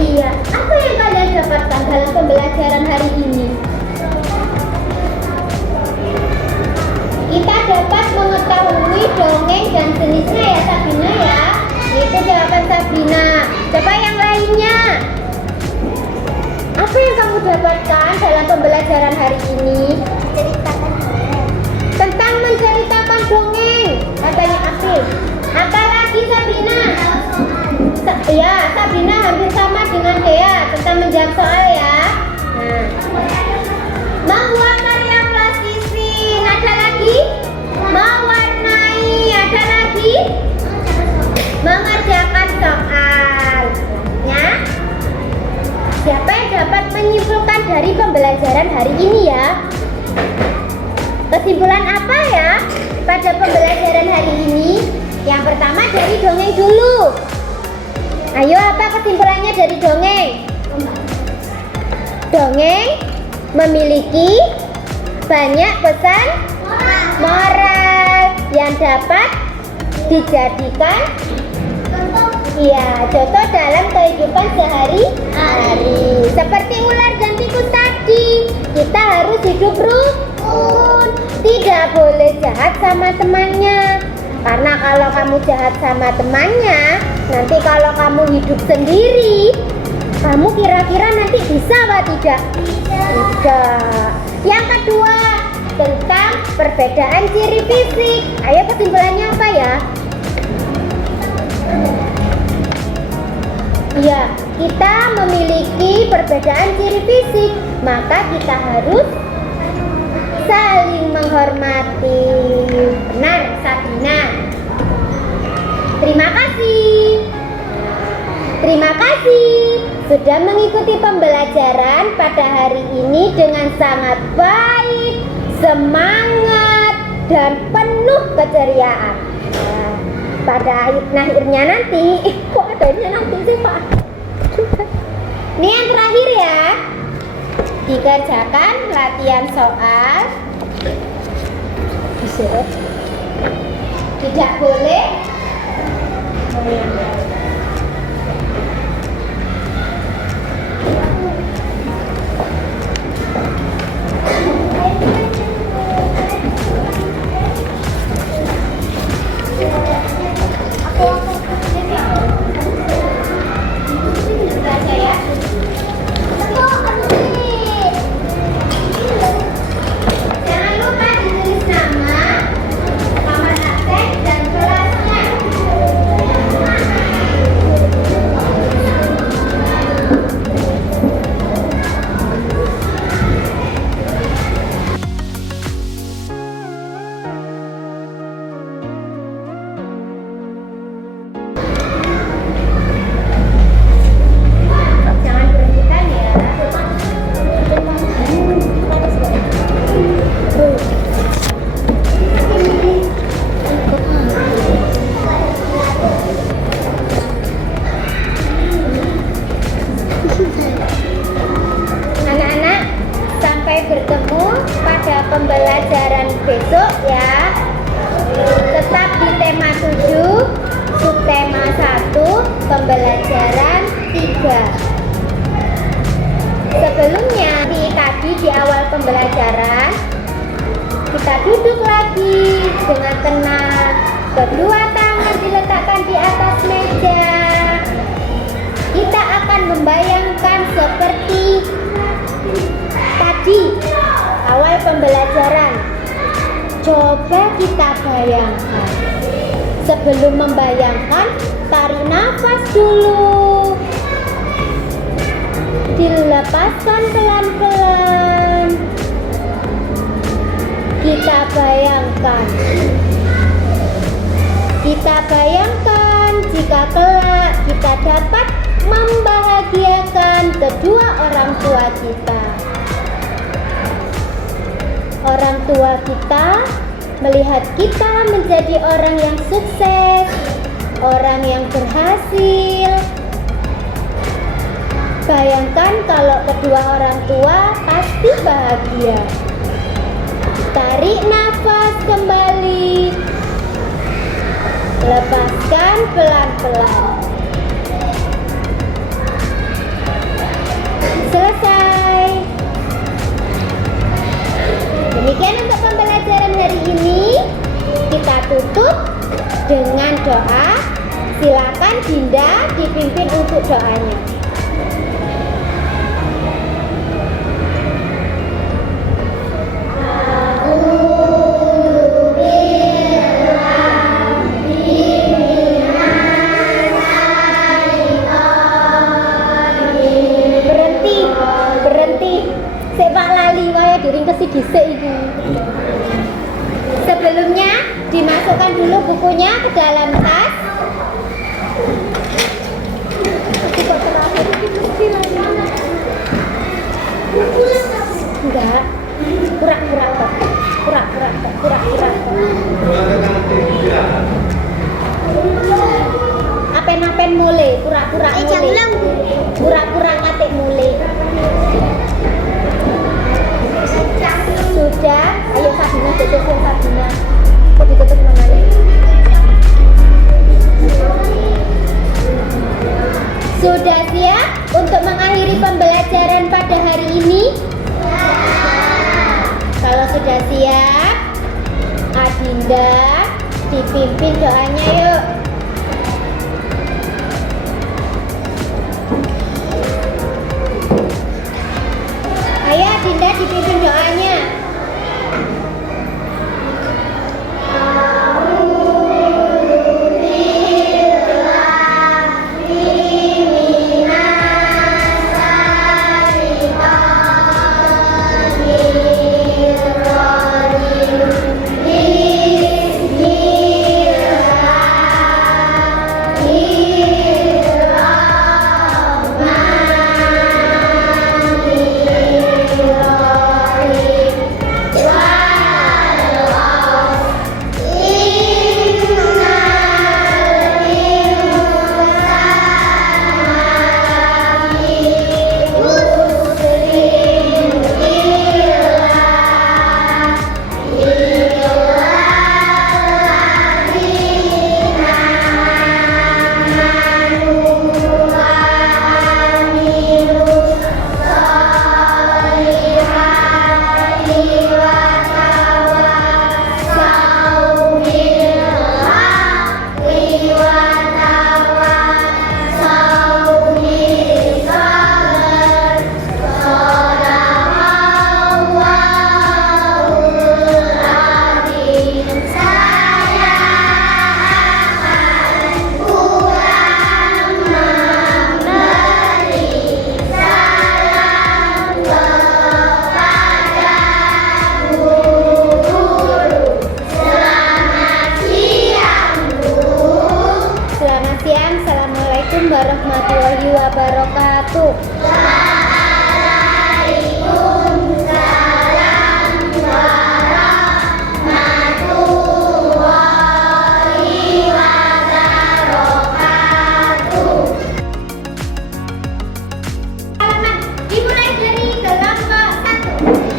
Iya, apa yang kalian dapatkan dalam pembelajaran hari ini? Kita dapat mengetahui dongeng dan jenisnya ya Sabrina ya. Itu jawaban Sabrina. Coba yang lainnya. Apa yang kamu dapatkan dalam pembelajaran hari ini? Tentang menceritakan dongeng, katanya Afif. Apalagi Sabrina? Ya, Sabrina hampir sama dengan Dea tentang menjawab soal ya. Nah, membuat karya plastisin, ada lagi? Mewarnai, ada lagi? Mengerjakan soal. Ya. Siapa yang dapat menyimpulkan dari pembelajaran hari ini ya? Kesimpulan apa ya pada pembelajaran hari ini? Yang pertama dari dongeng dulu. Ayo, apa kesimpulannya dari dongeng? Dongeng memiliki banyak pesan moral yang dapat dijadikan contoh dalam kehidupan sehari-hari. Seperti ular dan tikus tadi, kita harus hidup rukun. Tidak boleh jahat sama temannya. Karena kalau kamu jahat sama temannya, nanti kalau kamu hidup sendiri, kamu kira-kira nanti bisa apa tidak? Tidak. Yang kedua, tentang perbedaan ciri fisik. Ayo kesimpulannya apa ya? Ya, kita memiliki perbedaan ciri fisik, maka kita harus saling menghormati. Benar, Sabrina. Terima kasih. Terima kasih sudah mengikuti pembelajaran pada hari ini dengan sangat baik, semangat, dan penuh keceriaan. Pada akhirnya nanti, kok adanya nanti sih Pak? Ini yang terakhir ya. Dikerjakan latihan soal. Tidak boleh jangan lupa ditulis nama, nomor absen, dan kelasnya Kedua tangan diletakkan di atas meja. Kita akan membayangkan seperti tadi awal pembelajaran. Coba kita bayangkan. Sebelum membayangkan, tarik nafas dulu. Dilepaskan pelan-pelan. Kita bayangkan. Kita bayangkan jika kelak kita dapat membahagiakan kedua orang tua kita. Orang tua kita melihat kita menjadi orang yang sukses, orang yang berhasil. Bayangkan kalau kedua orang tua pasti bahagia. Tarik nafas kembali. Lepaskan pelan-pelan. Selesai. Demikian untuk pembelajaran hari ini. Kita tutup dengan doa. Silakan Dinda dipimpin untuk doanya. Sebelumnya dimasukkan dulu bukunya ke dalam tas. Enggak, pura-pura kok. Apen-apen mulai, pura-pura mulai. Pura-pura katik mulai. Sudah, ayo Sabina, tutupin Sabina. Kok ditutup namanya? Sudah siap untuk mengakhiri pembelajaran pada hari ini? Kalau sudah siap, Adinda dipimpin doanya yuk. Ayo Adinda dipimpin doanya. Warahmatullahi wabarakatuh. Dimulai dari kelompok 1.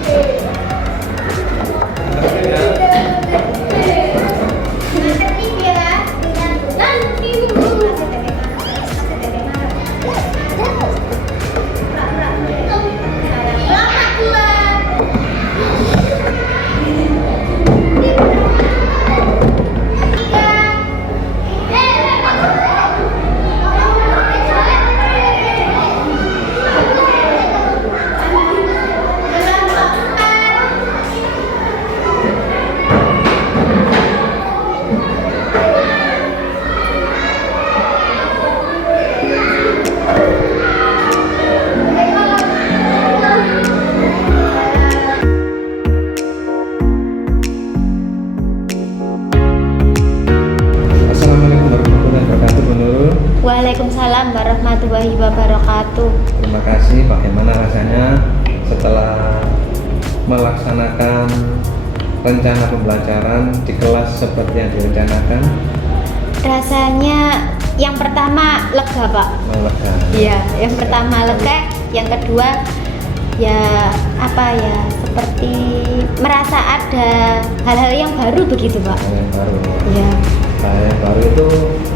Waalaikumsalam warahmatullahi wabarakatuh. Terima kasih. Bagaimana rasanya setelah melaksanakan rencana pembelajaran di kelas seperti yang direncanakan? Rasanya yang pertama lega, Pak. Lega. Iya, yang pertama lega, yang kedua ya apa ya, seperti merasa ada hal-hal yang baru begitu, Pak. Hal yang baru. Iya. Hal yang baru itu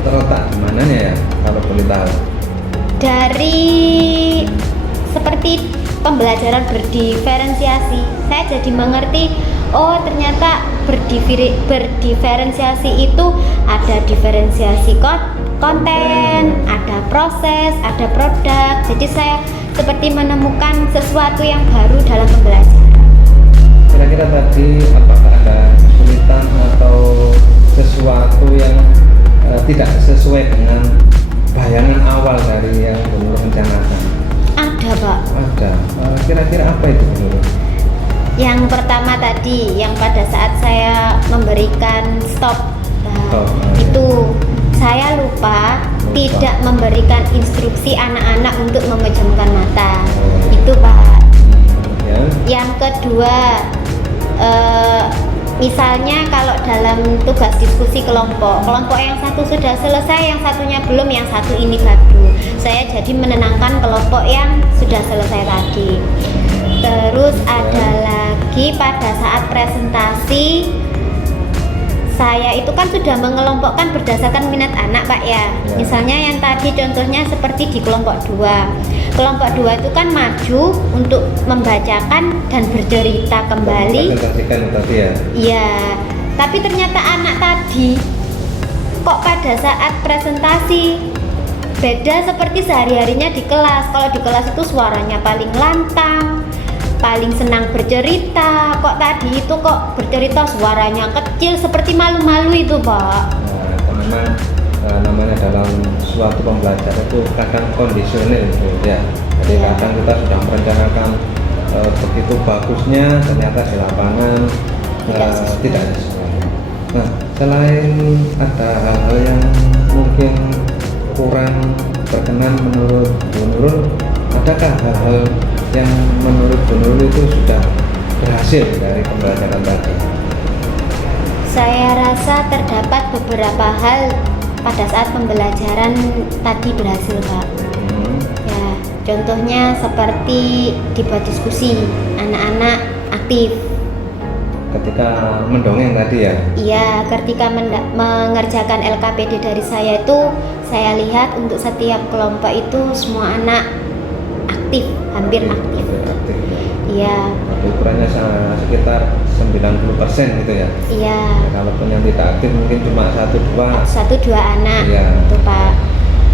terletak di mananya ya, kalau boleh tahu? Dari seperti pembelajaran berdiferensiasi, saya jadi mengerti, oh ternyata berdiferensiasi itu ada diferensiasi konten, ada proses, ada produk. Jadi saya seperti menemukan sesuatu yang baru dalam pembelajaran. Kira-kira tadi apakah ada kesulitan atau sesuatu yang tidak sesuai dengan bayangan awal dari yang dulu rencanakan? Ada, Pak. Ada. Kira-kira apa itu menurut? Yang pertama tadi, yang pada saat saya memberikan stop, Stop. itu saya lupa tidak memberikan instruksi anak-anak untuk memejamkan mata. Itu, Pak. Kemudian Yang kedua, misalnya kalau dalam tugas diskusi kelompok yang satu sudah selesai, yang satunya belum, yang satu ini gaduh. Saya jadi menenangkan kelompok yang sudah selesai tadi. Terus ada lagi pada saat presentasi, saya itu kan sudah mengelompokkan berdasarkan minat anak, Pak ya. Misalnya yang tadi contohnya seperti di kelompok 2. Kelompok 2 itu kan maju untuk membacakan dan bercerita kembali. presentasikan tadi ya. Iya, tapi ternyata anak tadi kok pada saat presentasi beda seperti sehari-harinya di kelas. Kalau di kelas itu suaranya paling lantang, paling senang bercerita. Kok tadi itu kok bercerita suaranya kecil, seperti malu-malu itu, Pak. Nah, itu memang namanya dalam suatu pembelajaran itu kadang kondisional gitu ya. Jadi Iya. kadang kita sudah merencanakan begitu bagusnya, ternyata di lapangan tidak sesuai. Nah, selain ada hal-hal yang mungkin kurang berkenan menurut Bu Nurul, adakah hal-hal yang menurut Bu Nurul itu sudah berhasil dari pembelajaran tadi? Saya rasa terdapat beberapa hal pada saat pembelajaran tadi berhasil, Pak. Ya, contohnya seperti dibuat diskusi, anak-anak aktif. Ketika mendongeng tadi ya. Iya, ketika mengerjakan LKPD dari saya itu, saya lihat untuk setiap kelompok itu semua anak aktif, hampir aktif. Aktif. Iya, Tapi ukurannya sekitar 90% gitu ya. iya. Kalaupun yang tidak aktif mungkin cuma 1-2. 1-2 anak, Iya. itu Pak.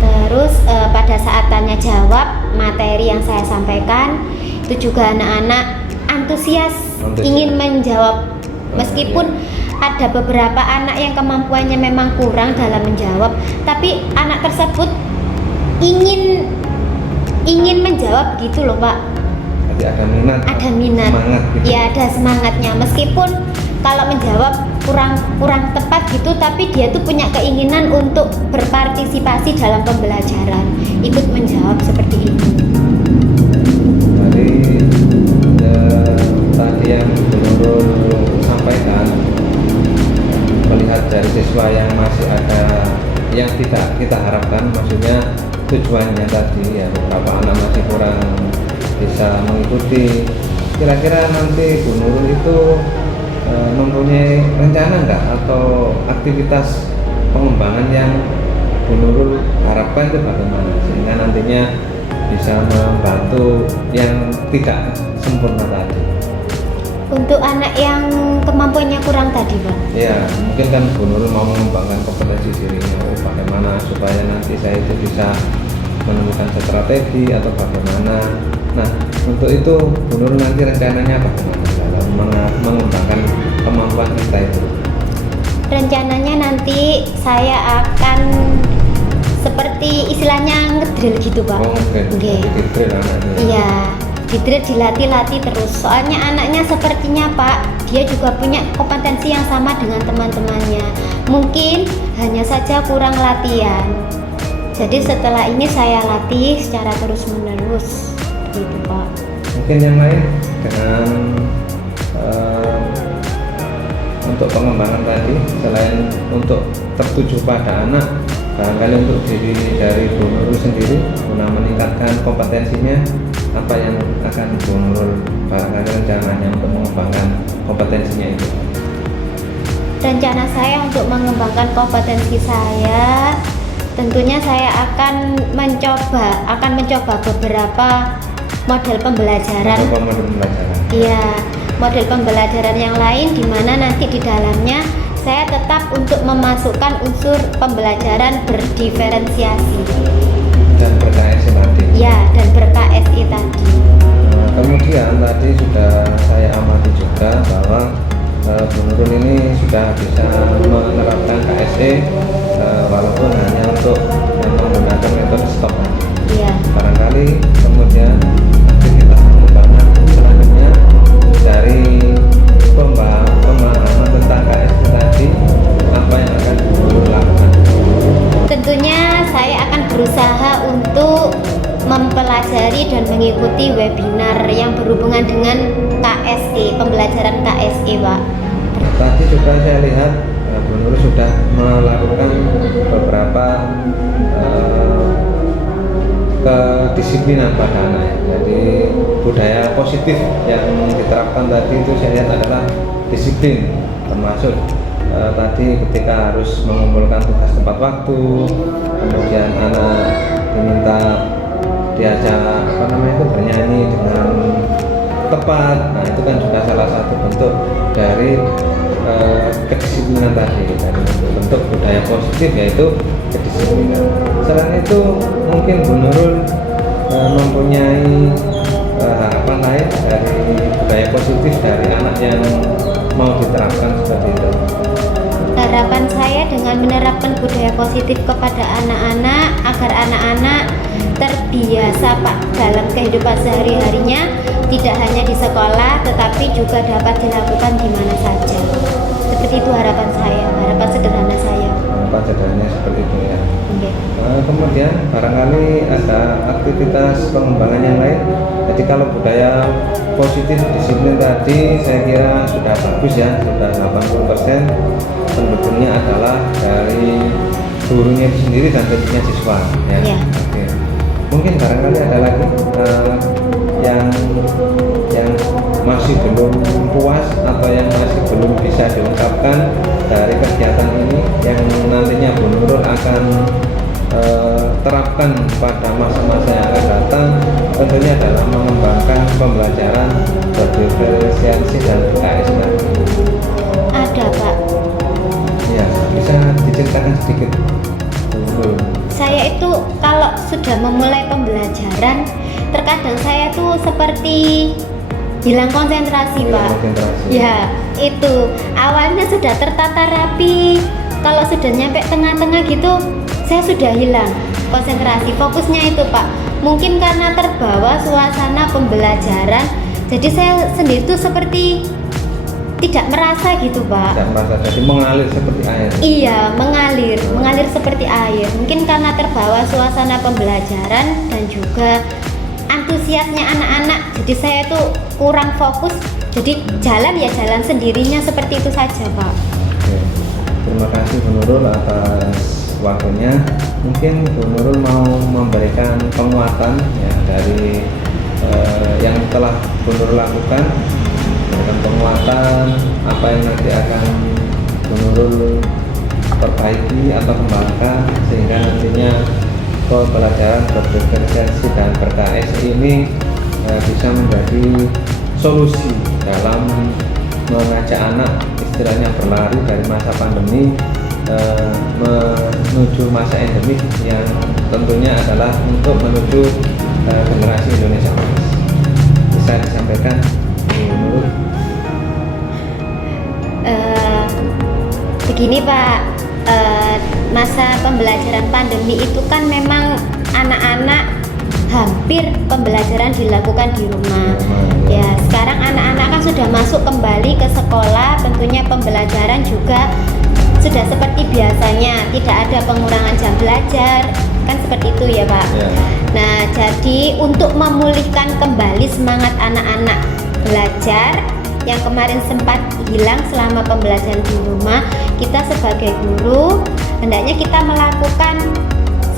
Terus pada saat tanya jawab materi yang saya sampaikan, itu juga anak-anak antusias ingin menjawab, meskipun ada beberapa anak yang kemampuannya memang kurang dalam menjawab, tapi anak tersebut ingin menjawab gitu loh, Pak. Jadi ada minat. Ada minat, Semangat gitu. ya ada semangatnya, meskipun kalau menjawab kurang tepat gitu, tapi dia tuh punya keinginan untuk berpartisipasi dalam pembelajaran, ikut menjawab seperti itu. Jadi tadi yang Bu Nurul sampaikan, melihat dari siswa yang masih ada yang tidak kita harapkan, maksudnya tujuannya tadi ya beberapa anak masih kurang bisa mengikuti. Kira-kira nanti Bu Nurul itu mempunyai rencana nggak atau aktivitas pengembangan yang Bu Nurul harapkan itu bagaimana sehingga nantinya bisa membantu yang tidak sempurna tadi? Untuk anak yang kemampuannya kurang tadi, Pak. Ya, mungkin kan Bu Nurul mau mengembangkan kompetensi dirinya, bagaimana supaya nanti saya itu bisa menemukan strategi atau bagaimana. Nah, untuk itu Bu Nurul nanti rencananya bagaimana dalam mengembangkan kemampuan kita itu? Rencananya nanti saya akan seperti istilahnya ngedrill gitu, Pak. Oh, oke. Oke. Drill anaknya. Iya, didrill, dilatih terus. Soalnya anaknya sepertinya, Pak, dia juga punya kompetensi yang sama dengan teman-temannya. Mungkin hanya saja kurang latihan. Jadi setelah ini saya latih secara terus-menerus gitu Pak. Mungkin yang lain dengan untuk pengembangan tadi, selain untuk tertuju pada anak, barangkali untuk diri dari Bu Nurul sendiri guna meningkatkan kompetensinya, apa yang akan Bu Nurul barangkali rencananya untuk mengembangkan kompetensinya itu? Rencana saya untuk mengembangkan kompetensi saya, tentunya saya akan mencoba beberapa model pembelajaran. Beberapa model pembelajaran. Iya, model pembelajaran yang lain di mana nanti di dalamnya saya tetap untuk memasukkan unsur pembelajaran berdiferensiasi. Dan ber-KSI tadi. Ya, dan ber-KSI tadi. Kemudian tadi sudah saya amati juga bahwa Bu Nurul ini sudah bisa menerapkan KSE walaupun hanya untuk menggunakan metode stop. Iya. Barangkali kemudian aktivitas pengembangan selanjutnya dari pemahaman tentang KSE tadi, apa yang akan Bu Nurul lakukan? Tentunya saya akan berusaha untuk mempelajari dan mengikuti webinar yang berhubungan dengan KSE, pembelajaran KSE, Pak. Tadi juga saya lihat Bu Nurul sudah melakukan beberapa kedisiplinan pada anak. Jadi budaya positif yang diterapkan tadi itu saya lihat adalah disiplin, termasuk tadi ketika harus mengumpulkan tugas tepat waktu, kemudian anak diminta diajak bernyanyi dengan tepat. Nah, itu kan juga salah satu bentuk dari kedisiplinan tadi, dari bentuk budaya positif yaitu kedisiplinan. Selain itu mungkin Bu Nurul mempunyai harapan lain dari budaya positif dari anak yang mau diterapkan seperti itu. Harapan saya dengan menerapkan budaya positif kepada anak-anak agar anak-anak terbiasa Pak dalam kehidupan sehari-harinya, tidak hanya di sekolah tetapi juga dapat dilakukan di mana saja. Seperti itu harapan saya, harapan sederhana saya. Harapan sederhana seperti itu ya. Okay. Kemudian barangkali ada aktivitas pengembangan yang lain. Jadi kalau budaya positif disiplin tadi saya kira sudah bagus ya, sudah 80%. Pendukungnya adalah dari gurunya itu sendiri dan tentunya siswa ya. Yeah. Oke. Mungkin barangkali ada lagi yang masih belum puas atau yang masih belum bisa diungkapkan dari kegiatan ini yang nantinya Bu Nurul akan terapkan pada masa-masa yang akan datang, tentunya adalah mengembangkan pembelajaran berdiferensiasi dan KSE. Ada Pak. Ya, bisa diceritakan sedikit Bu? Saya itu kalau sudah memulai pembelajaran, terkadang saya tuh seperti hilang konsentrasi Pak. Konsentrasi. Ya, itu awalnya sudah tertata rapi, kalau sudah nyampe tengah-tengah gitu, saya sudah hilang konsentrasi, fokusnya itu Pak. Mungkin karena terbawa suasana pembelajaran, jadi saya sendiri tuh seperti tidak merasa gitu Pak. Tidak merasa, jadi mengalir seperti air. Iya, mengalir seperti air. Mungkin karena terbawa suasana pembelajaran dan juga antusiasnya anak-anak. Jadi saya tuh kurang fokus. Jadi jalan sendirinya seperti itu saja, Pak. Oke. Terima kasih Bu Nurul atas waktunya. Mungkin Bu Nurul mau memberikan penguatan ya dari yang telah Bu Nurul lakukan, dengan penguatan apa yang nanti akan Bu Nurul perbaiki atau kembangkan sehingga nantinya pembelajaran berdiferensiasi dan ber-KSE ini bisa menjadi solusi dalam mengajak anak istilahnya berlari dari masa pandemi menuju masa endemik yang tentunya adalah untuk menuju generasi Indonesia Emas. Bisa disampaikan Bu Nurul? Begini Pak, masa pembelajaran pandemi itu kan memang anak-anak hampir pembelajaran dilakukan di rumah. Ya, sekarang anak-anak kan sudah masuk kembali ke sekolah, tentunya pembelajaran juga sudah seperti biasanya, tidak ada pengurangan jam belajar. Kan seperti itu ya Pak. Ya. Nah, jadi untuk memulihkan kembali semangat anak-anak belajar yang kemarin sempat hilang selama pembelajaran di rumah, kita sebagai guru hendaknya kita melakukan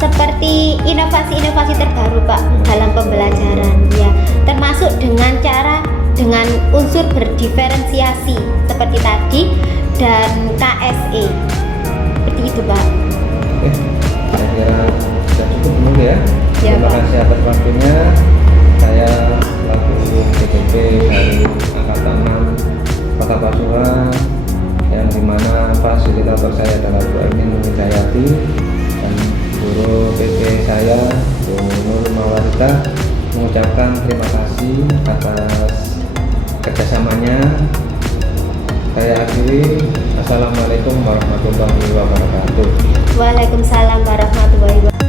seperti inovasi-inovasi terbaru Pak dalam pembelajaran ya, termasuk dengan unsur berdiferensiasi seperti tadi dan KSE seperti itu Pak. Oke, saya kira sudah cukup dulu ya. Ya, Terima Pak. kasih atas waktunya. Saya selaku DPP dari Angkatan 6 Kota Pasuruan, yang dimana fasilitator saya adalah Bu Ermin Hidayati dan guru PP saya Bu Nur Mawarita, mengucapkan terima kasih atas kerjasamanya. Saya akhiri. Assalamualaikum warahmatullahi wabarakatuh. Waalaikumsalam warahmatullahi wabarakatuh.